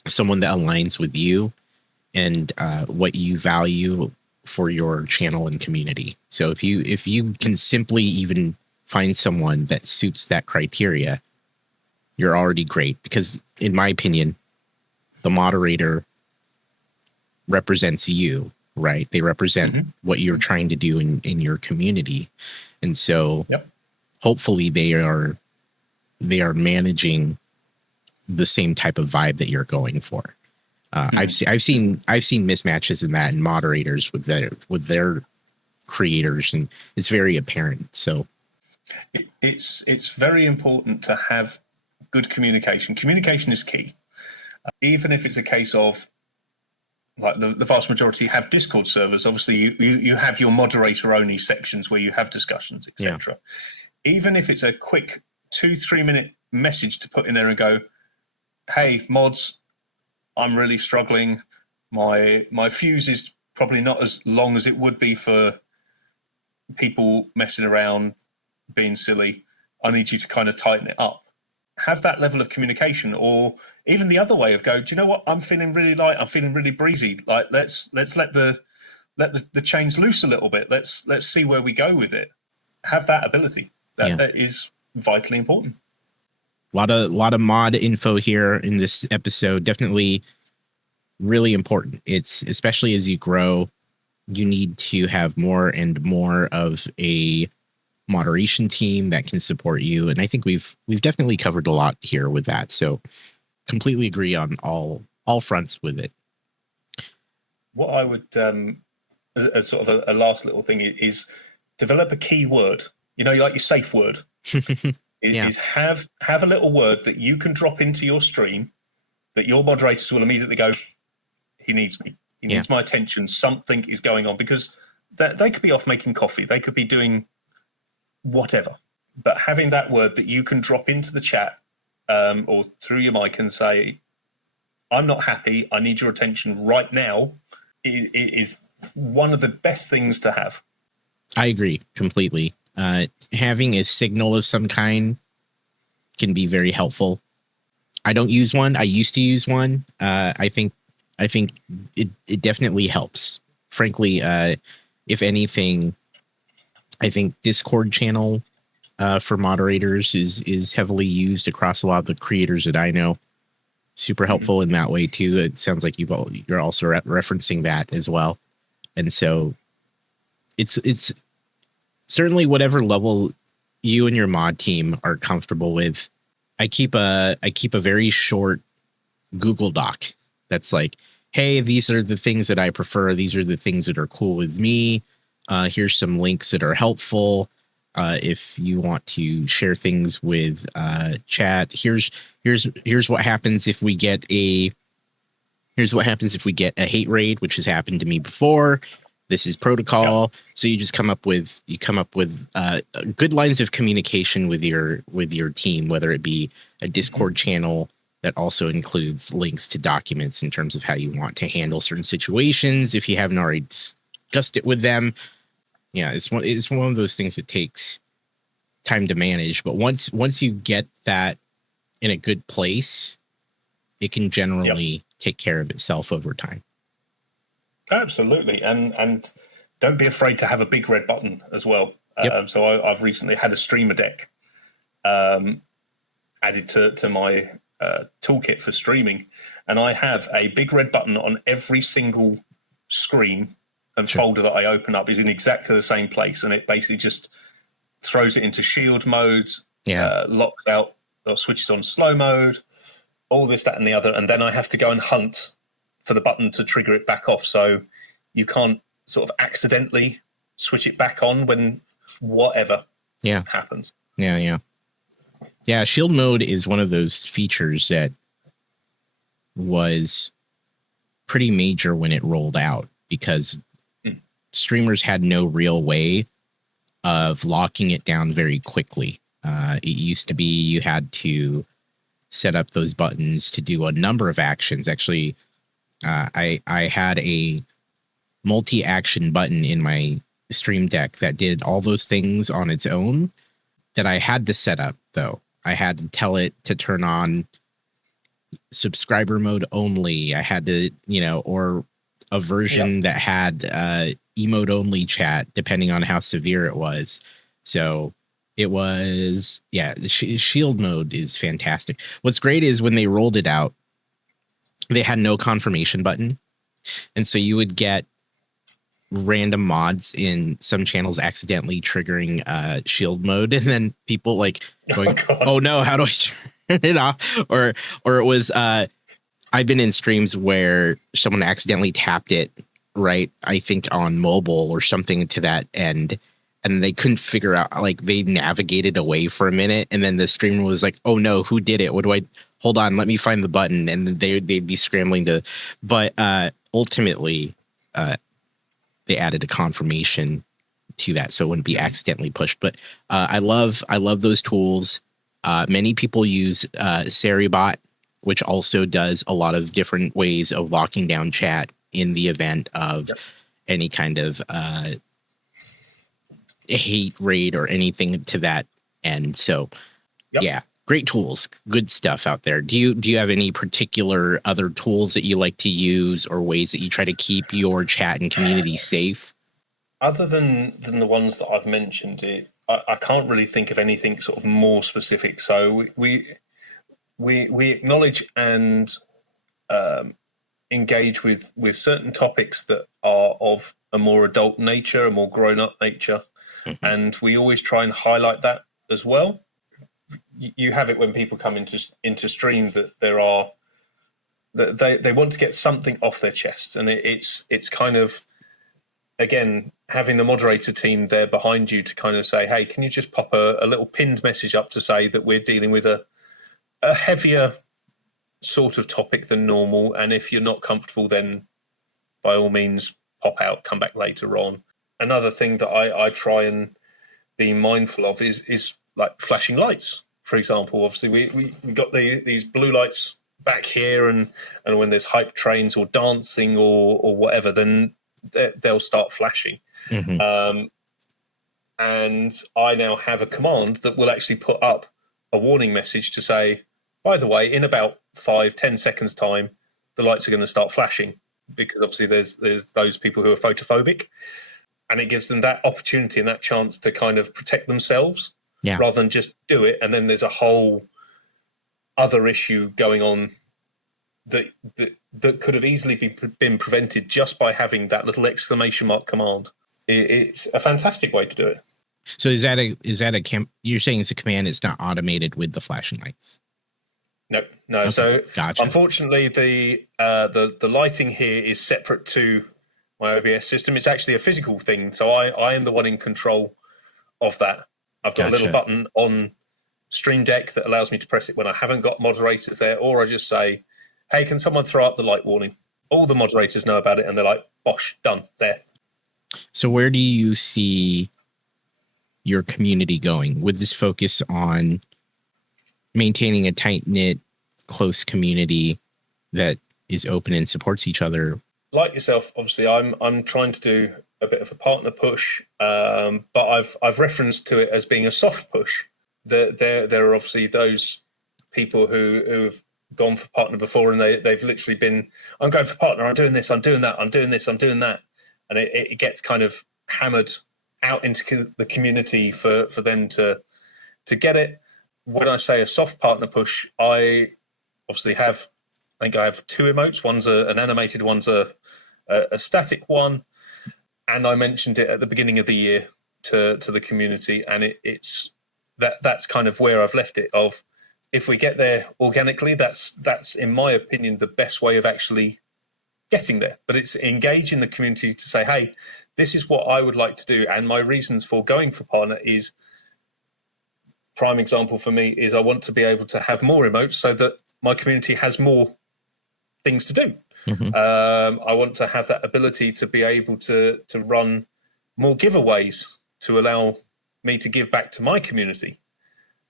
someone that aligns with you and what you value for your channel and community. So if you can simply even find someone that suits that criteria, you're already great. Because in my opinion, the moderator represents you, right? They represent what you're trying to do in your community. And so hopefully they are managing the same type of vibe that you're going for. I've seen mismatches in that, in moderators with their creators, and it's very apparent. So it's very important to have good communication. Communication is key. Even if it's a case of, like, the vast majority have Discord servers. Obviously, you have your moderator only sections where you have discussions, etc. Yeah. Even if it's a quick 2-3 minute message to put in there and go, hey, mods, I'm really struggling. My fuse is probably not as long as it would be for people messing around, being silly. I need you to kind of tighten it up. Have that level of communication, or even the other way of go, do you know what? I'm feeling really light. I'm feeling really breezy. Like, let's let the chains loose a little bit. Let's see where we go with it. Have that ability. That is vitally important. A lot of mod info here in this episode. Definitely really important. It's especially as you grow, you need to have more and more of a moderation team that can support you. And I think we've definitely covered a lot here with that. So completely agree on all fronts with it. What I would, as sort of a last little thing, is develop a key word. Like your safe word. Is have a little word that you can drop into your stream that your moderators will immediately go, he needs me. He needs my attention. Something is going on, because they could be off making coffee. They could be doing whatever. But having that word that you can drop into the chat or through your mic and say, I'm not happy, I need your attention right now, is one of the best things to have. I agree completely. Having a signal of some kind can be very helpful. I don't use one. I used to use one. I think it definitely helps. Frankly, if anything, I think Discord channel for moderators is heavily used across a lot of the creators that I know. Super helpful in that way too. It sounds like you're also referencing that as well, and so it's certainly whatever level you and your mod team are comfortable with. I keep a very short Google Doc that's like, hey, these are the things that I prefer. These are the things that are cool with me. Here's some links that are helpful. If you want to share things with chat, here's what happens if we get a hate raid, which has happened to me before. This is protocol. So you just come up with good lines of communication with your team, whether it be a Discord channel that also includes links to documents in terms of how you want to handle certain situations. If you haven't already discussed it with them, yeah, it's one of those things that takes time to manage. But once you get that in a good place, it can generally take care of itself over time. Absolutely, and don't be afraid to have a big red button as well. So I've recently had a streamer deck added to my toolkit for streaming, and I have a big red button on every single screen and folder that I open up is in exactly the same place, and it basically just throws it into shield modes, locks out or switches on slow mode, all this, that, and the other, and then I have to go and hunt for the button to trigger it back off, so you can't sort of accidentally switch it back on when whatever happens. Yeah, shield mode is one of those features that was pretty major when it rolled out because streamers had no real way of locking it down very quickly. It used to be you had to set up those buttons to do a number of actions. Actually, I had a multi-action button in my stream deck that did all those things on its own that I had to set up, though. I had to tell it to turn on subscriber mode only. I had to, or a version that had emote only chat, depending on how severe it was. So it was, shield mode is fantastic. What's great is when they rolled it out, they had no confirmation button. And so you would get random mods in some channels accidentally triggering shield mode, and then people like going, oh no, how do I turn it off? Or it was I've been in streams where someone accidentally tapped it, right, I think on mobile or something to that end, and they couldn't figure out, like they navigated away for a minute, and then the streamer was like, oh no, who did it? What do I, hold on, let me find the button, and they'd be scrambling to, but ultimately they added a confirmation to that so it wouldn't be accidentally pushed. But I love those tools. Many people use Seribot, which also does a lot of different ways of locking down chat in the event of any kind of hate raid or anything to that end. So yeah, great tools, good stuff out there. Do you have any particular other tools that you like to use or ways that you try to keep your chat and community safe? Other than the ones that I've mentioned, I can't really think of anything sort of more specific. So we acknowledge and engage with certain topics that are of a more adult nature, a more grown-up nature, and we always try and highlight that as well. You have it when people come into stream that they want to get something off their chest, and it's kind of, again, having the moderator team there behind you to kind of say, hey, can you just pop a little pinned message up to say that we're dealing with a heavier sort of topic than normal, and if you're not comfortable, then by all means pop out, come back later on. Another thing that I try and be mindful of is like flashing lights, for example. Obviously we got these blue lights back here, and when there's hype trains or dancing or whatever, then they'll start flashing. And I now have a command that will actually put up a warning message to say, by the way, in about 5-10 seconds time, the lights are going to start flashing, because obviously there's those people who are photophobic, and it gives them that opportunity and that chance to kind of protect themselves, rather than just do it. And then there's a whole other issue going on that could have easily been prevented just by having that little exclamation mark command. It's a fantastic way to do it. So is that a you're saying it's a command? It's not automated with the flashing lights? No. Okay. So gotcha. Unfortunately, the lighting here is separate to my OBS system. It's actually a physical thing. So I am the one in control of that. I've got a little button on Stream Deck that allows me to press it when I haven't got moderators there, or I just say, hey, can someone throw up the light warning? All the moderators know about it, and they're like, bosh, done, there. So where do you see your community going with this focus on maintaining a tight-knit, close community that is open and supports each other? Like yourself, obviously, I'm trying to do a bit of a partner push, but I've referenced to it as being a soft push. There are obviously those people who've gone for partner before, and they've literally been, I'm going for partner, I'm doing this, I'm doing that, I'm doing this, I'm doing that, and it gets kind of hammered out into the community for them to get it. When I say a soft partner push, I obviously have, I think I have two emotes. One's an animated, one's a static one, and I mentioned it at the beginning of the year to the community, and it's that's kind of where I've left it. Of, if we get there organically, that's in my opinion the best way of actually getting there. But it's engaging the community to say, hey, this is what I would like to do, and my reasons for going for partner is, prime example for me is, I want to be able to have more emotes so that my community has more things to do. Mm-hmm. I want to have that ability to be able to run more giveaways to allow me to give back to my community,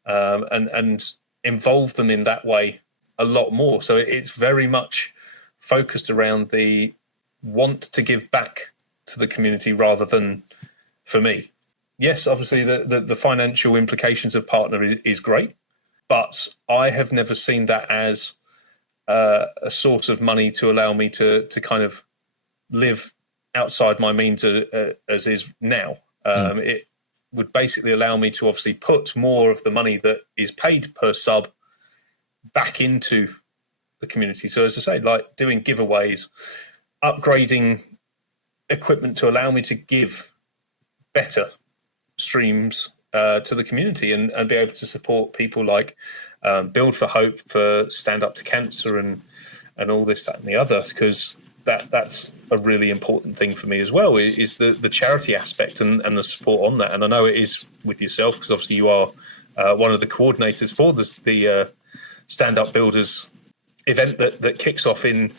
and involve them in that way a lot more. So it's very much focused around the want to give back to the community rather than for me. Yes, obviously the financial implications of partner is great, but I have never seen that as a source of money to allow me to kind of live outside my means as is now. It would basically allow me to obviously put more of the money that is paid per sub back into the community. So as I say, like doing giveaways, upgrading equipment to allow me to give better streams to the community, and be able to support people like Build for Hope, for Stand Up to Cancer, and all this, that, and the other, because that's a really important thing for me as well, is the charity aspect and the support on that. And I know it is with yourself, because obviously you are one of the coordinators for the Stand Up Builders event that kicks off in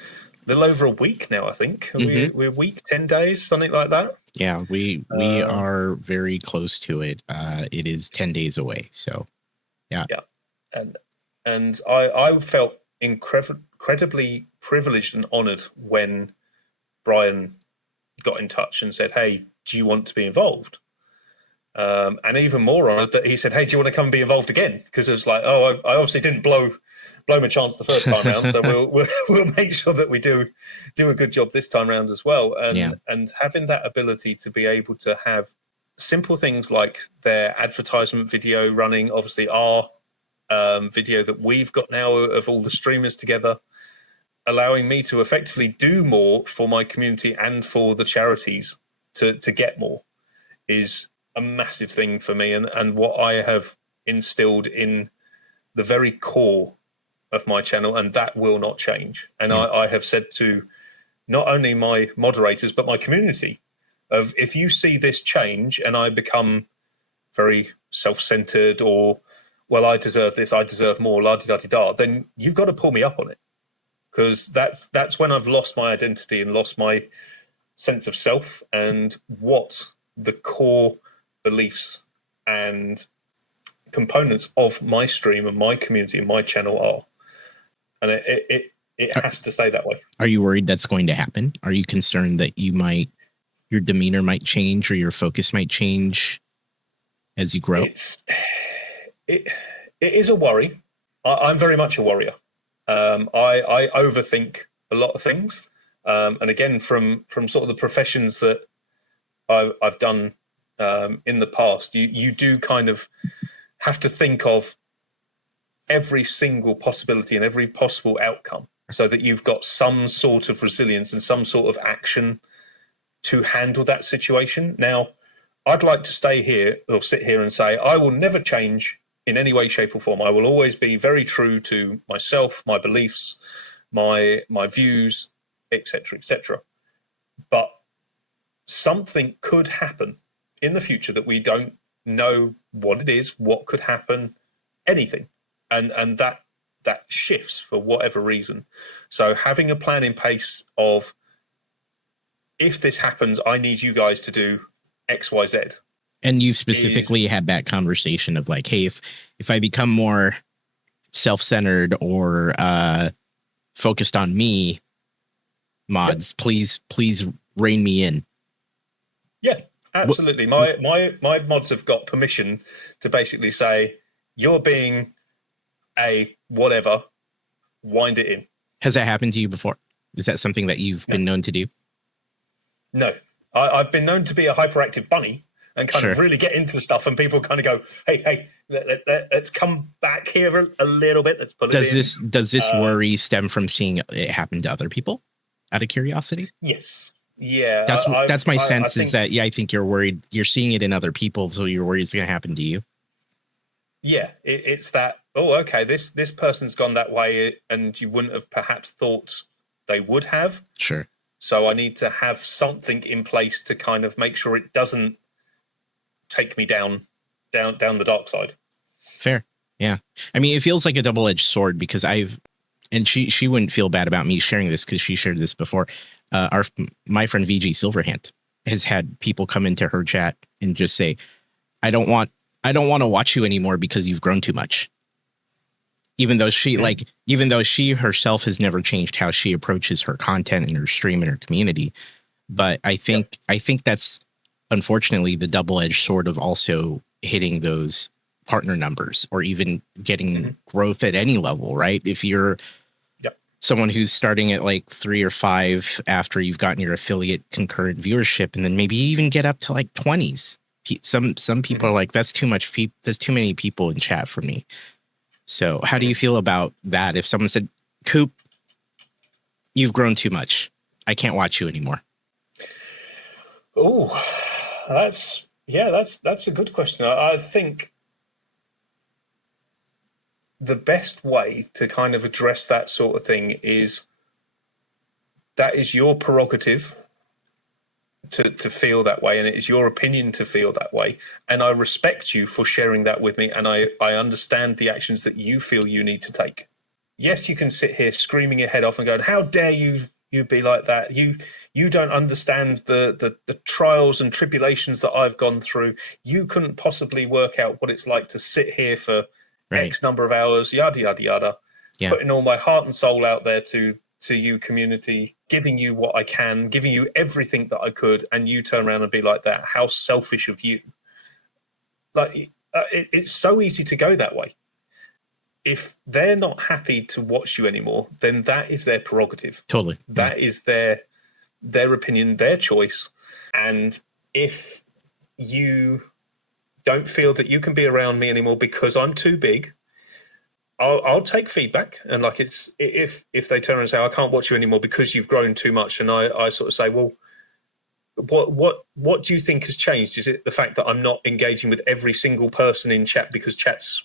a little over a week now, I think. Mm-hmm. We're a week, 10 days, something like that. Yeah, we are very close to it. It is 10 days away. So, yeah. Yeah. And I felt incredibly privileged and honored when Brian got in touch and said, hey, do you want to be involved? And even more honored that he said, hey, do you want to come and be involved again? Because it was like, oh, I obviously didn't blow my chance the first time round, so we'll make sure that we do a good job this time round as well. And having that ability to be able to have simple things like their advertisement video running, obviously our video that we've got now of all the streamers together, allowing me to effectively do more for my community and for the charities to get more, is a massive thing for me, and what I have instilled in the very core of my channel, and that will not change. And I have said to not only my moderators but my community, of if you see this change and I become very self-centered, or, well, I deserve this, I deserve more, la-di-da-di-da, then you've got to pull me up on it, because that's when I've lost my identity and lost my sense of self and what the core beliefs and components of my stream and my community and my channel are. And it has to stay that way. Are you worried that's going to happen? Are you concerned that your demeanor might change, or your focus might change as you grow? It is a worry, I'm very much a warrior. I overthink a lot of things, and again, from sort of the professions that I've done in the past, you do kind of have to think of every single possibility and every possible outcome, so that you've got some sort of resilience and some sort of action to handle that situation. Now, I'd like to stay here or sit here and say I will never change in any way, shape, or form. I will always be very true to myself, my beliefs, my views, etc., etc. But something could happen in the future that we don't know what it is, what could happen, anything, and that shifts for whatever reason. So having a plan in place of, if this happens, I need you guys to do X, Y, Z. And you've specifically had that conversation of like, hey, if I become more self-centered or focused on me, mods, please rein me in. Yeah, absolutely. My mods have got permission to basically say, you're being a whatever, wind it in. Has that happened to you before? Is that something that you've been known to do? No, I've been known to be a hyperactive bunny and kind of really get into stuff, and people kind of go, hey, let's come back here a little bit. Let's pull it in. Does this worry stem from seeing it happen to other people out of curiosity? Yes. Yeah. That's my sense. I think you're worried. You're seeing it in other people, so you're worried it's going to happen to you. Yeah, it's that, oh, okay, this person's gone that way, and you wouldn't have perhaps thought they would have. Sure. So I need to have something in place to kind of make sure it doesn't take me down the dark side. Fair. Yeah. I mean, it feels like a double-edged sword, because and she wouldn't feel bad about me sharing this because she shared this before. My friend VG Silverhand has had people come into her chat and just say, I don't want to watch you anymore because you've grown too much. Even though she herself has never changed how she approaches her content and her stream and her community. But I think that's unfortunately the double-edged sword of also hitting those partner numbers or even getting growth at any level, right? If you're someone who's starting at like 3 or 5 after you've gotten your affiliate concurrent viewership, and then maybe even get up to like 20s. Some people are like, that's too much. There's too many people in chat for me. So how do you feel about that? If someone said, Coop, you've grown too much, I can't watch you anymore. Oh, that's a good question. I think the best way to kind of address that sort of thing is, that is your prerogative to feel that way, and it is your opinion to feel that way, and I respect you for sharing that with me, and I understand the actions that you feel you need to take. Yes, you can sit here screaming your head off and going, how dare you be like that, you don't understand the trials and tribulations that I've gone through, you couldn't possibly work out what it's like to sit here for X number of hours, yada yada yada. Putting all my heart and soul out there to you, community, giving you what I can, giving you everything that I could, and you turn around and be like that. How selfish of you. Like, it's so easy to go that way. If they're not happy to watch you anymore, then that is their prerogative. Totally. That is their opinion, their choice. And if you don't feel that you can be around me anymore because I'm too big, I'll take feedback, and like, it's if they turn around and say, I can't watch you anymore because you've grown too much, and I sort of say, well, what do you think has changed? Is it the fact that I'm not engaging with every single person in chat because chat's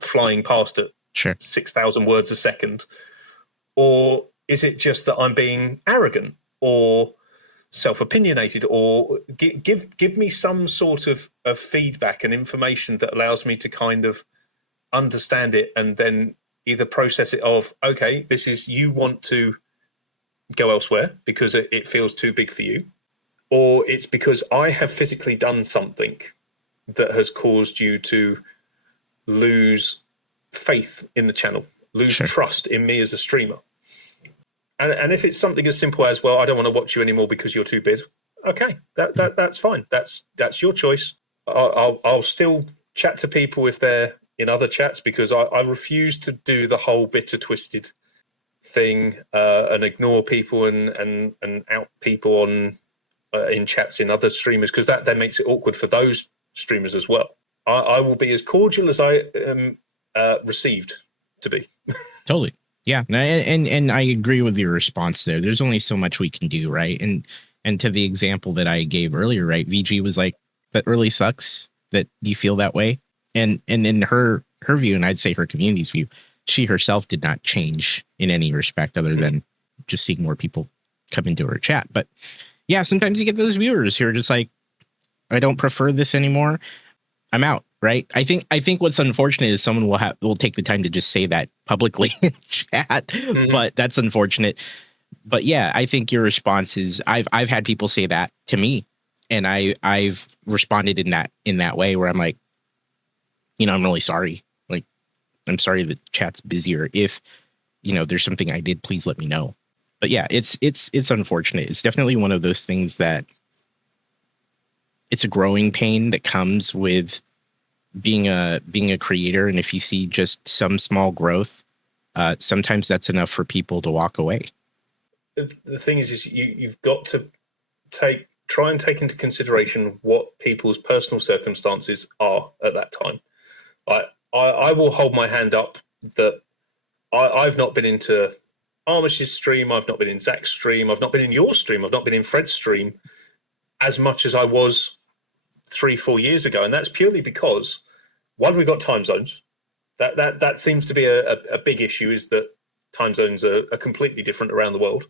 flying past at 6,000 words a second, or is it just that I'm being arrogant or self-opinionated, or give me some sort of feedback and information that allows me to kind of understand it, and then either process it of, okay, this is, you want to go elsewhere because it feels too big for you, or it's because I have physically done something that has caused you to lose faith in the channel, lose trust in me as a streamer. And if it's something as simple as, well, I don't want to watch you anymore because you're too big, okay, that's fine. That's your choice. I'll still chat to people if they're in other chats, because I refuse to do the whole bitter twisted thing and ignore people and out people on in chats in other streamers, because that then makes it awkward for those streamers as well. I will be as cordial as I am received to be. Totally. Yeah. And I agree with your response there. There's only so much we can do, right? And to the example that I gave earlier, right? VG was like, that really sucks that you feel that way. And in her view, and I'd say her community's view, she herself did not change in any respect other than just seeing more people come into her chat. But yeah, sometimes you get those viewers who are just like, I don't prefer this anymore. I'm out. Right. I think what's unfortunate is someone will take the time to just say that publicly in chat, but that's unfortunate. But yeah, I think your response is I've had people say that to me, and I've responded in that way where I'm like, I'm really sorry. Like, I'm sorry the chat's busier. If, there's something I did, please let me know. But yeah, it's unfortunate. It's definitely one of those things that it's a growing pain that comes with being a creator. And if you see just some small growth, sometimes that's enough for people to walk away. The thing is you've got to try and take into consideration what people's personal circumstances are at that time. I will hold my hand up that I've not been into Armish's stream, I've not been in Zach's stream, I've not been in your stream, I've not been in Fred's stream as much as I was 3-4 years ago, and that's purely because one, we got time zones. That seems to be a big issue, is that time zones are completely different around the world.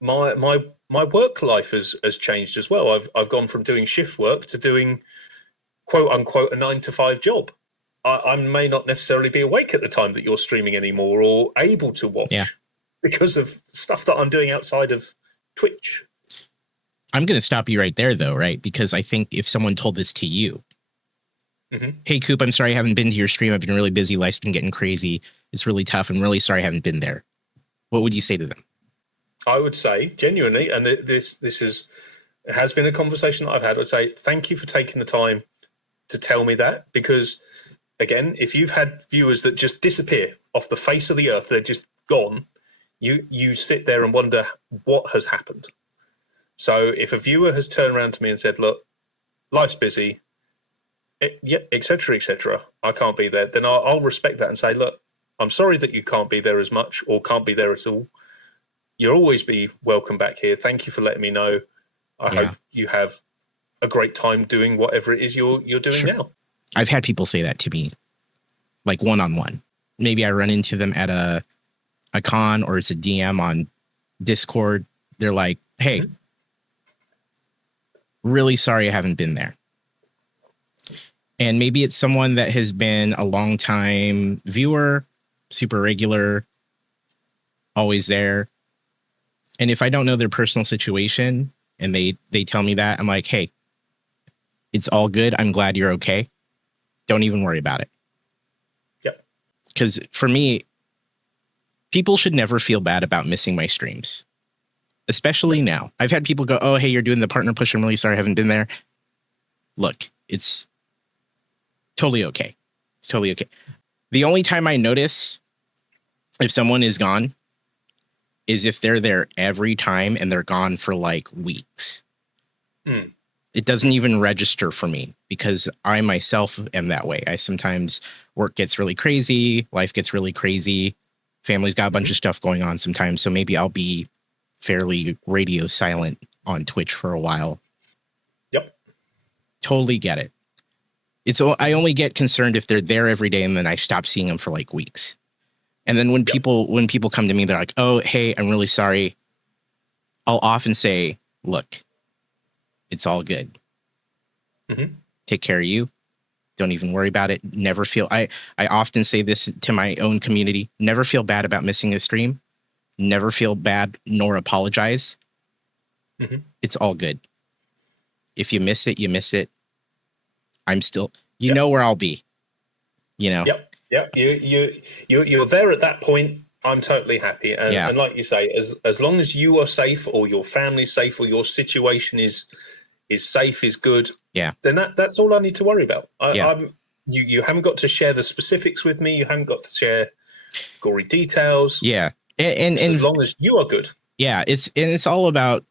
My work life has changed as well. I've gone from doing shift work to doing quote unquote a 9-to-5 job. I may not necessarily be awake at the time that you're streaming anymore or able to watch because of stuff that I'm doing outside of Twitch. I'm going to stop you right there, though, right? Because I think if someone told this to you, hey, Coop, I'm sorry I haven't been to your stream. I've been really busy. Life's been getting crazy. It's really tough. I'm really sorry I haven't been there. What would you say to them? I would say genuinely, and this has been a conversation that I've had. I'd say thank you for taking the time to tell me that, because again, if you've had viewers that just disappear off the face of the earth, they're just gone. You sit there and wonder what has happened. So if a viewer has turned around to me and said, look, life's busy, et cetera, I can't be there, then I'll respect that and say, look, I'm sorry that you can't be there as much or can't be there at all. You'll always be welcome back here. Thank you for letting me know. I hope you have a great time doing whatever it is you're doing now. I've had people say that to me, like one-on-one. Maybe I run into them at a con, or it's a DM on Discord. They're like, hey, really sorry I haven't been there. And maybe it's someone that has been a long time viewer, super regular, always there. And if I don't know their personal situation and they tell me that, I'm like, hey, it's all good. I'm glad you're okay. Don't even worry about it. Yep. Because for me, people should never feel bad about missing my streams. Especially now. I've had people go, oh, hey, you're doing the partner push. I'm really sorry I haven't been there. Look, it's totally okay. It's totally okay. The only time I notice if someone is gone is if they're there every time and they're gone for like weeks. It doesn't even register for me because I myself am that way. I sometimes work gets really crazy. Life gets really crazy. Family's got a bunch of stuff going on sometimes. So maybe I'll be fairly radio silent on Twitch for a while. Yep. Totally get it. I only get concerned if they're there every day and then I stop seeing them for like weeks. And then when people come to me, they're like, oh, hey, I'm really sorry. I'll often say, look, it's all good. Take care of you. Don't even worry about it. Never feel, I often say this to my own community, never feel bad about missing a stream. Never feel bad nor apologize. It's all good. If you miss it, you miss it. I'm still, you know where I'll be, you know? Yep. You're there at that point. I'm totally happy. And like you say, as long as you are safe or your family's safe or your situation is safe, is good. Yeah. Then that's all I need to worry about. You haven't got to share the specifics with me. You haven't got to share gory details. Yeah. And as long as you are good. Yeah, it's all about,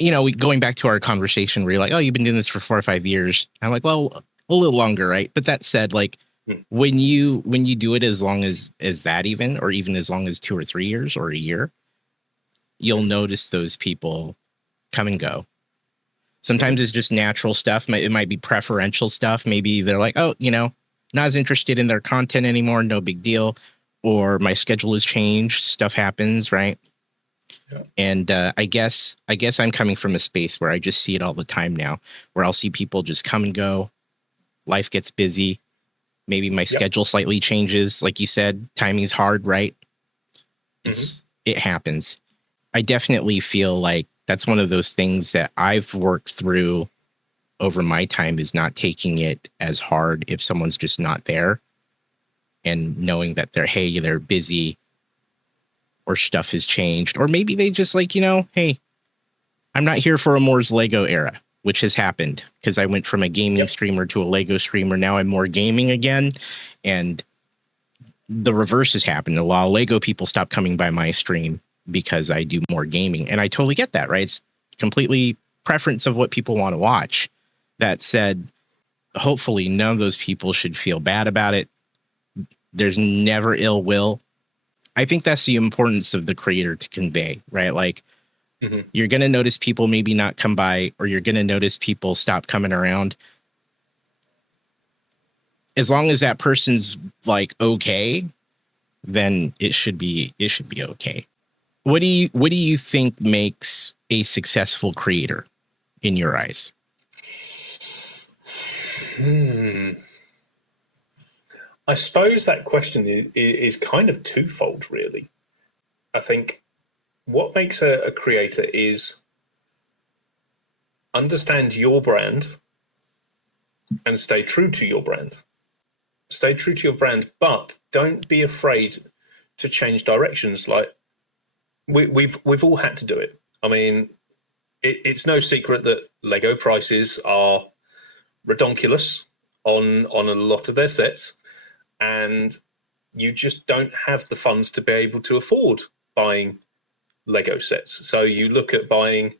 going back to our conversation where you're like, oh, you've been doing this for 4 or 5 years. I'm like, well, a little longer, right? But that said, like, when you do it as long as that, or even as long as 2 or 3 years or a year, you'll notice those people come and go. Sometimes it's just natural stuff. It might be preferential stuff. Maybe they're like, oh, not as interested in their content anymore. No big deal. Or my schedule has changed. Stuff happens, right? Yeah. And I guess I'm coming from a space where I just see it all the time now, where I'll see people just come and go. Life gets busy. Maybe my schedule slightly changes. Like you said, timing's hard, right? It happens. I definitely feel like that's one of those things that I've worked through over my time, is not taking it as hard if someone's just not there, and knowing that they're busy, or stuff has changed, or maybe they just like, hey, I'm not here for Amor's Lego era, which has happened because I went from a gaming streamer to a Lego streamer. Now I'm more gaming again. And the reverse has happened. A lot of Lego people stop coming by my stream because I do more gaming. And I totally get that, right? It's completely preference of what people want to watch. That said, hopefully none of those people should feel bad about it. There's never ill will. I think that's the importance of the creator to convey, right? Like, you're going to notice people maybe not come by, or you're going to notice people stop coming around. As long as that person's like, okay, then it should be okay. What do you think makes a successful creator in your eyes? I suppose that question is kind of twofold, really. I think what makes a creator is understand your brand and stay true to your brand. Stay true to your brand, but don't be afraid to change directions. Like we've all had to do it. I mean, it's no secret that Lego prices are redonkulous on a lot of their sets, and you just don't have the funds to be able to afford buying Lego sets. So you look at buying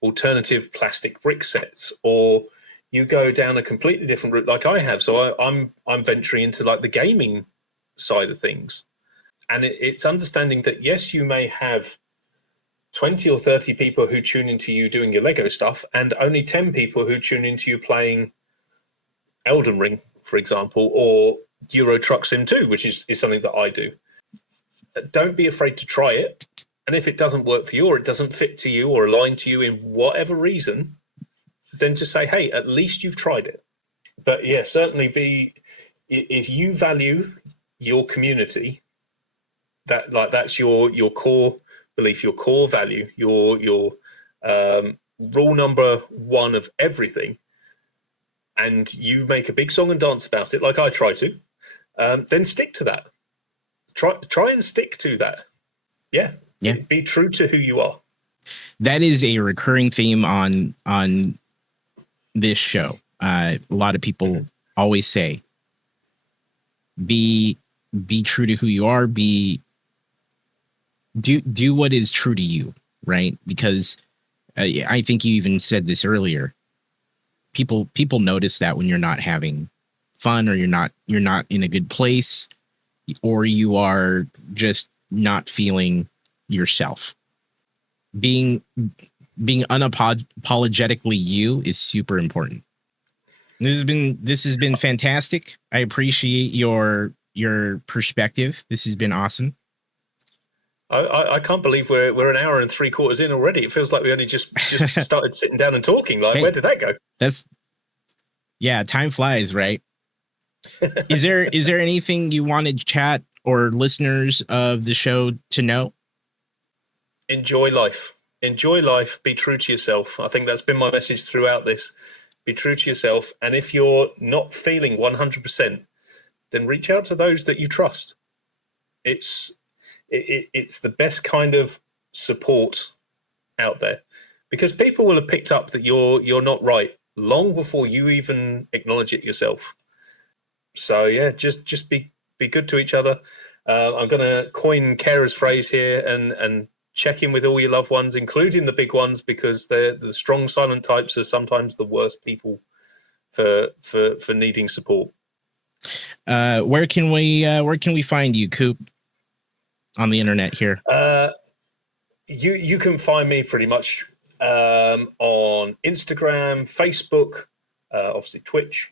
alternative plastic brick sets, or you go down a completely different route like I have. So I'm venturing into like the gaming side of things. And it's understanding that, yes, you may have 20 or 30 people who tune into you doing your Lego stuff, and only 10 people who tune into you playing Elden Ring, for example, or Euro Truck Sim 2, which is something that I do. Don't be afraid to try it. And if it doesn't work for you, or it doesn't fit to you or align to you in whatever reason, then to say, hey, at least you've tried it. But yeah, certainly if you value your community, that's your core belief, your core value, your rule number one of everything, and you make a big song and dance about it, like I try to, then stick to that. Try and stick to that. Yeah. Be true to who you are. That is a recurring theme on this show. A lot of people always say, be true to who you are. Do what is true to you, right? Because I think you even said this earlier. People notice that when you're not having fun, or you're not in a good place, or you are just not feeling yourself. Being unapologetically you is super important. This has been fantastic. I appreciate your perspective. This has been awesome. I can't believe we're an hour and 3/4 in already. It feels like we only just started sitting down and talking. Like, hey, where did that go? Time flies, right? Is there anything you wanted chat or listeners of the show to know? Enjoy life. Enjoy life. Be true to yourself. I think that's been my message throughout this. Be true to yourself. And if you're not feeling 100%, then reach out to those that you trust. It's the best kind of support out there, because people will have picked up that you're not right long before you even acknowledge it yourself. So yeah, just be good to each other. I'm going to coin Kara's phrase here and check in with all your loved ones, including the big ones, because the strong silent types are sometimes the worst people for needing support. Where can we find you, Coop, on the internet here? You can find me pretty much on Instagram, Facebook, obviously Twitch.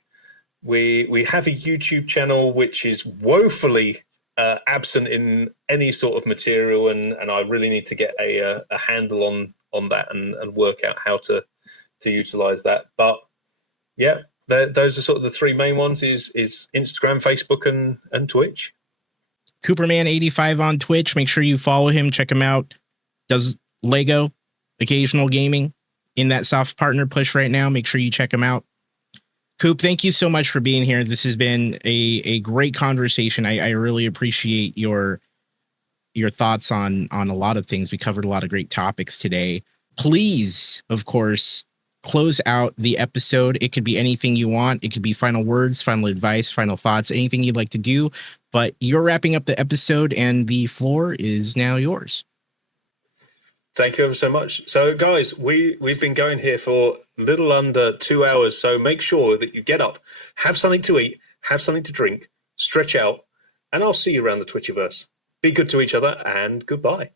We have a YouTube channel which is woefully absent in any sort of material, and I really need to get a handle on that and work out how to utilize that. But yeah, those are sort of the three main ones: is Instagram, Facebook, and Twitch. Cooperman85 on Twitch. Make sure you follow him. Check him out. Does Lego, occasional gaming in that soft partner push right now. Make sure you check him out. Coop, thank you so much for being here. This has been a great conversation. I really appreciate your thoughts on a lot of things. We covered a lot of great topics today. Please, of course, close out the episode. It could be anything you want. It could be final words, final advice, final thoughts, anything you'd like to do. But you're wrapping up the episode, and the floor is now yours. Thank you ever so much. So, guys, we've been going here for a little under 2 hours. So make sure that you get up, have something to eat, have something to drink, stretch out, and I'll see you around the Twitchiverse. Be good to each other, and goodbye.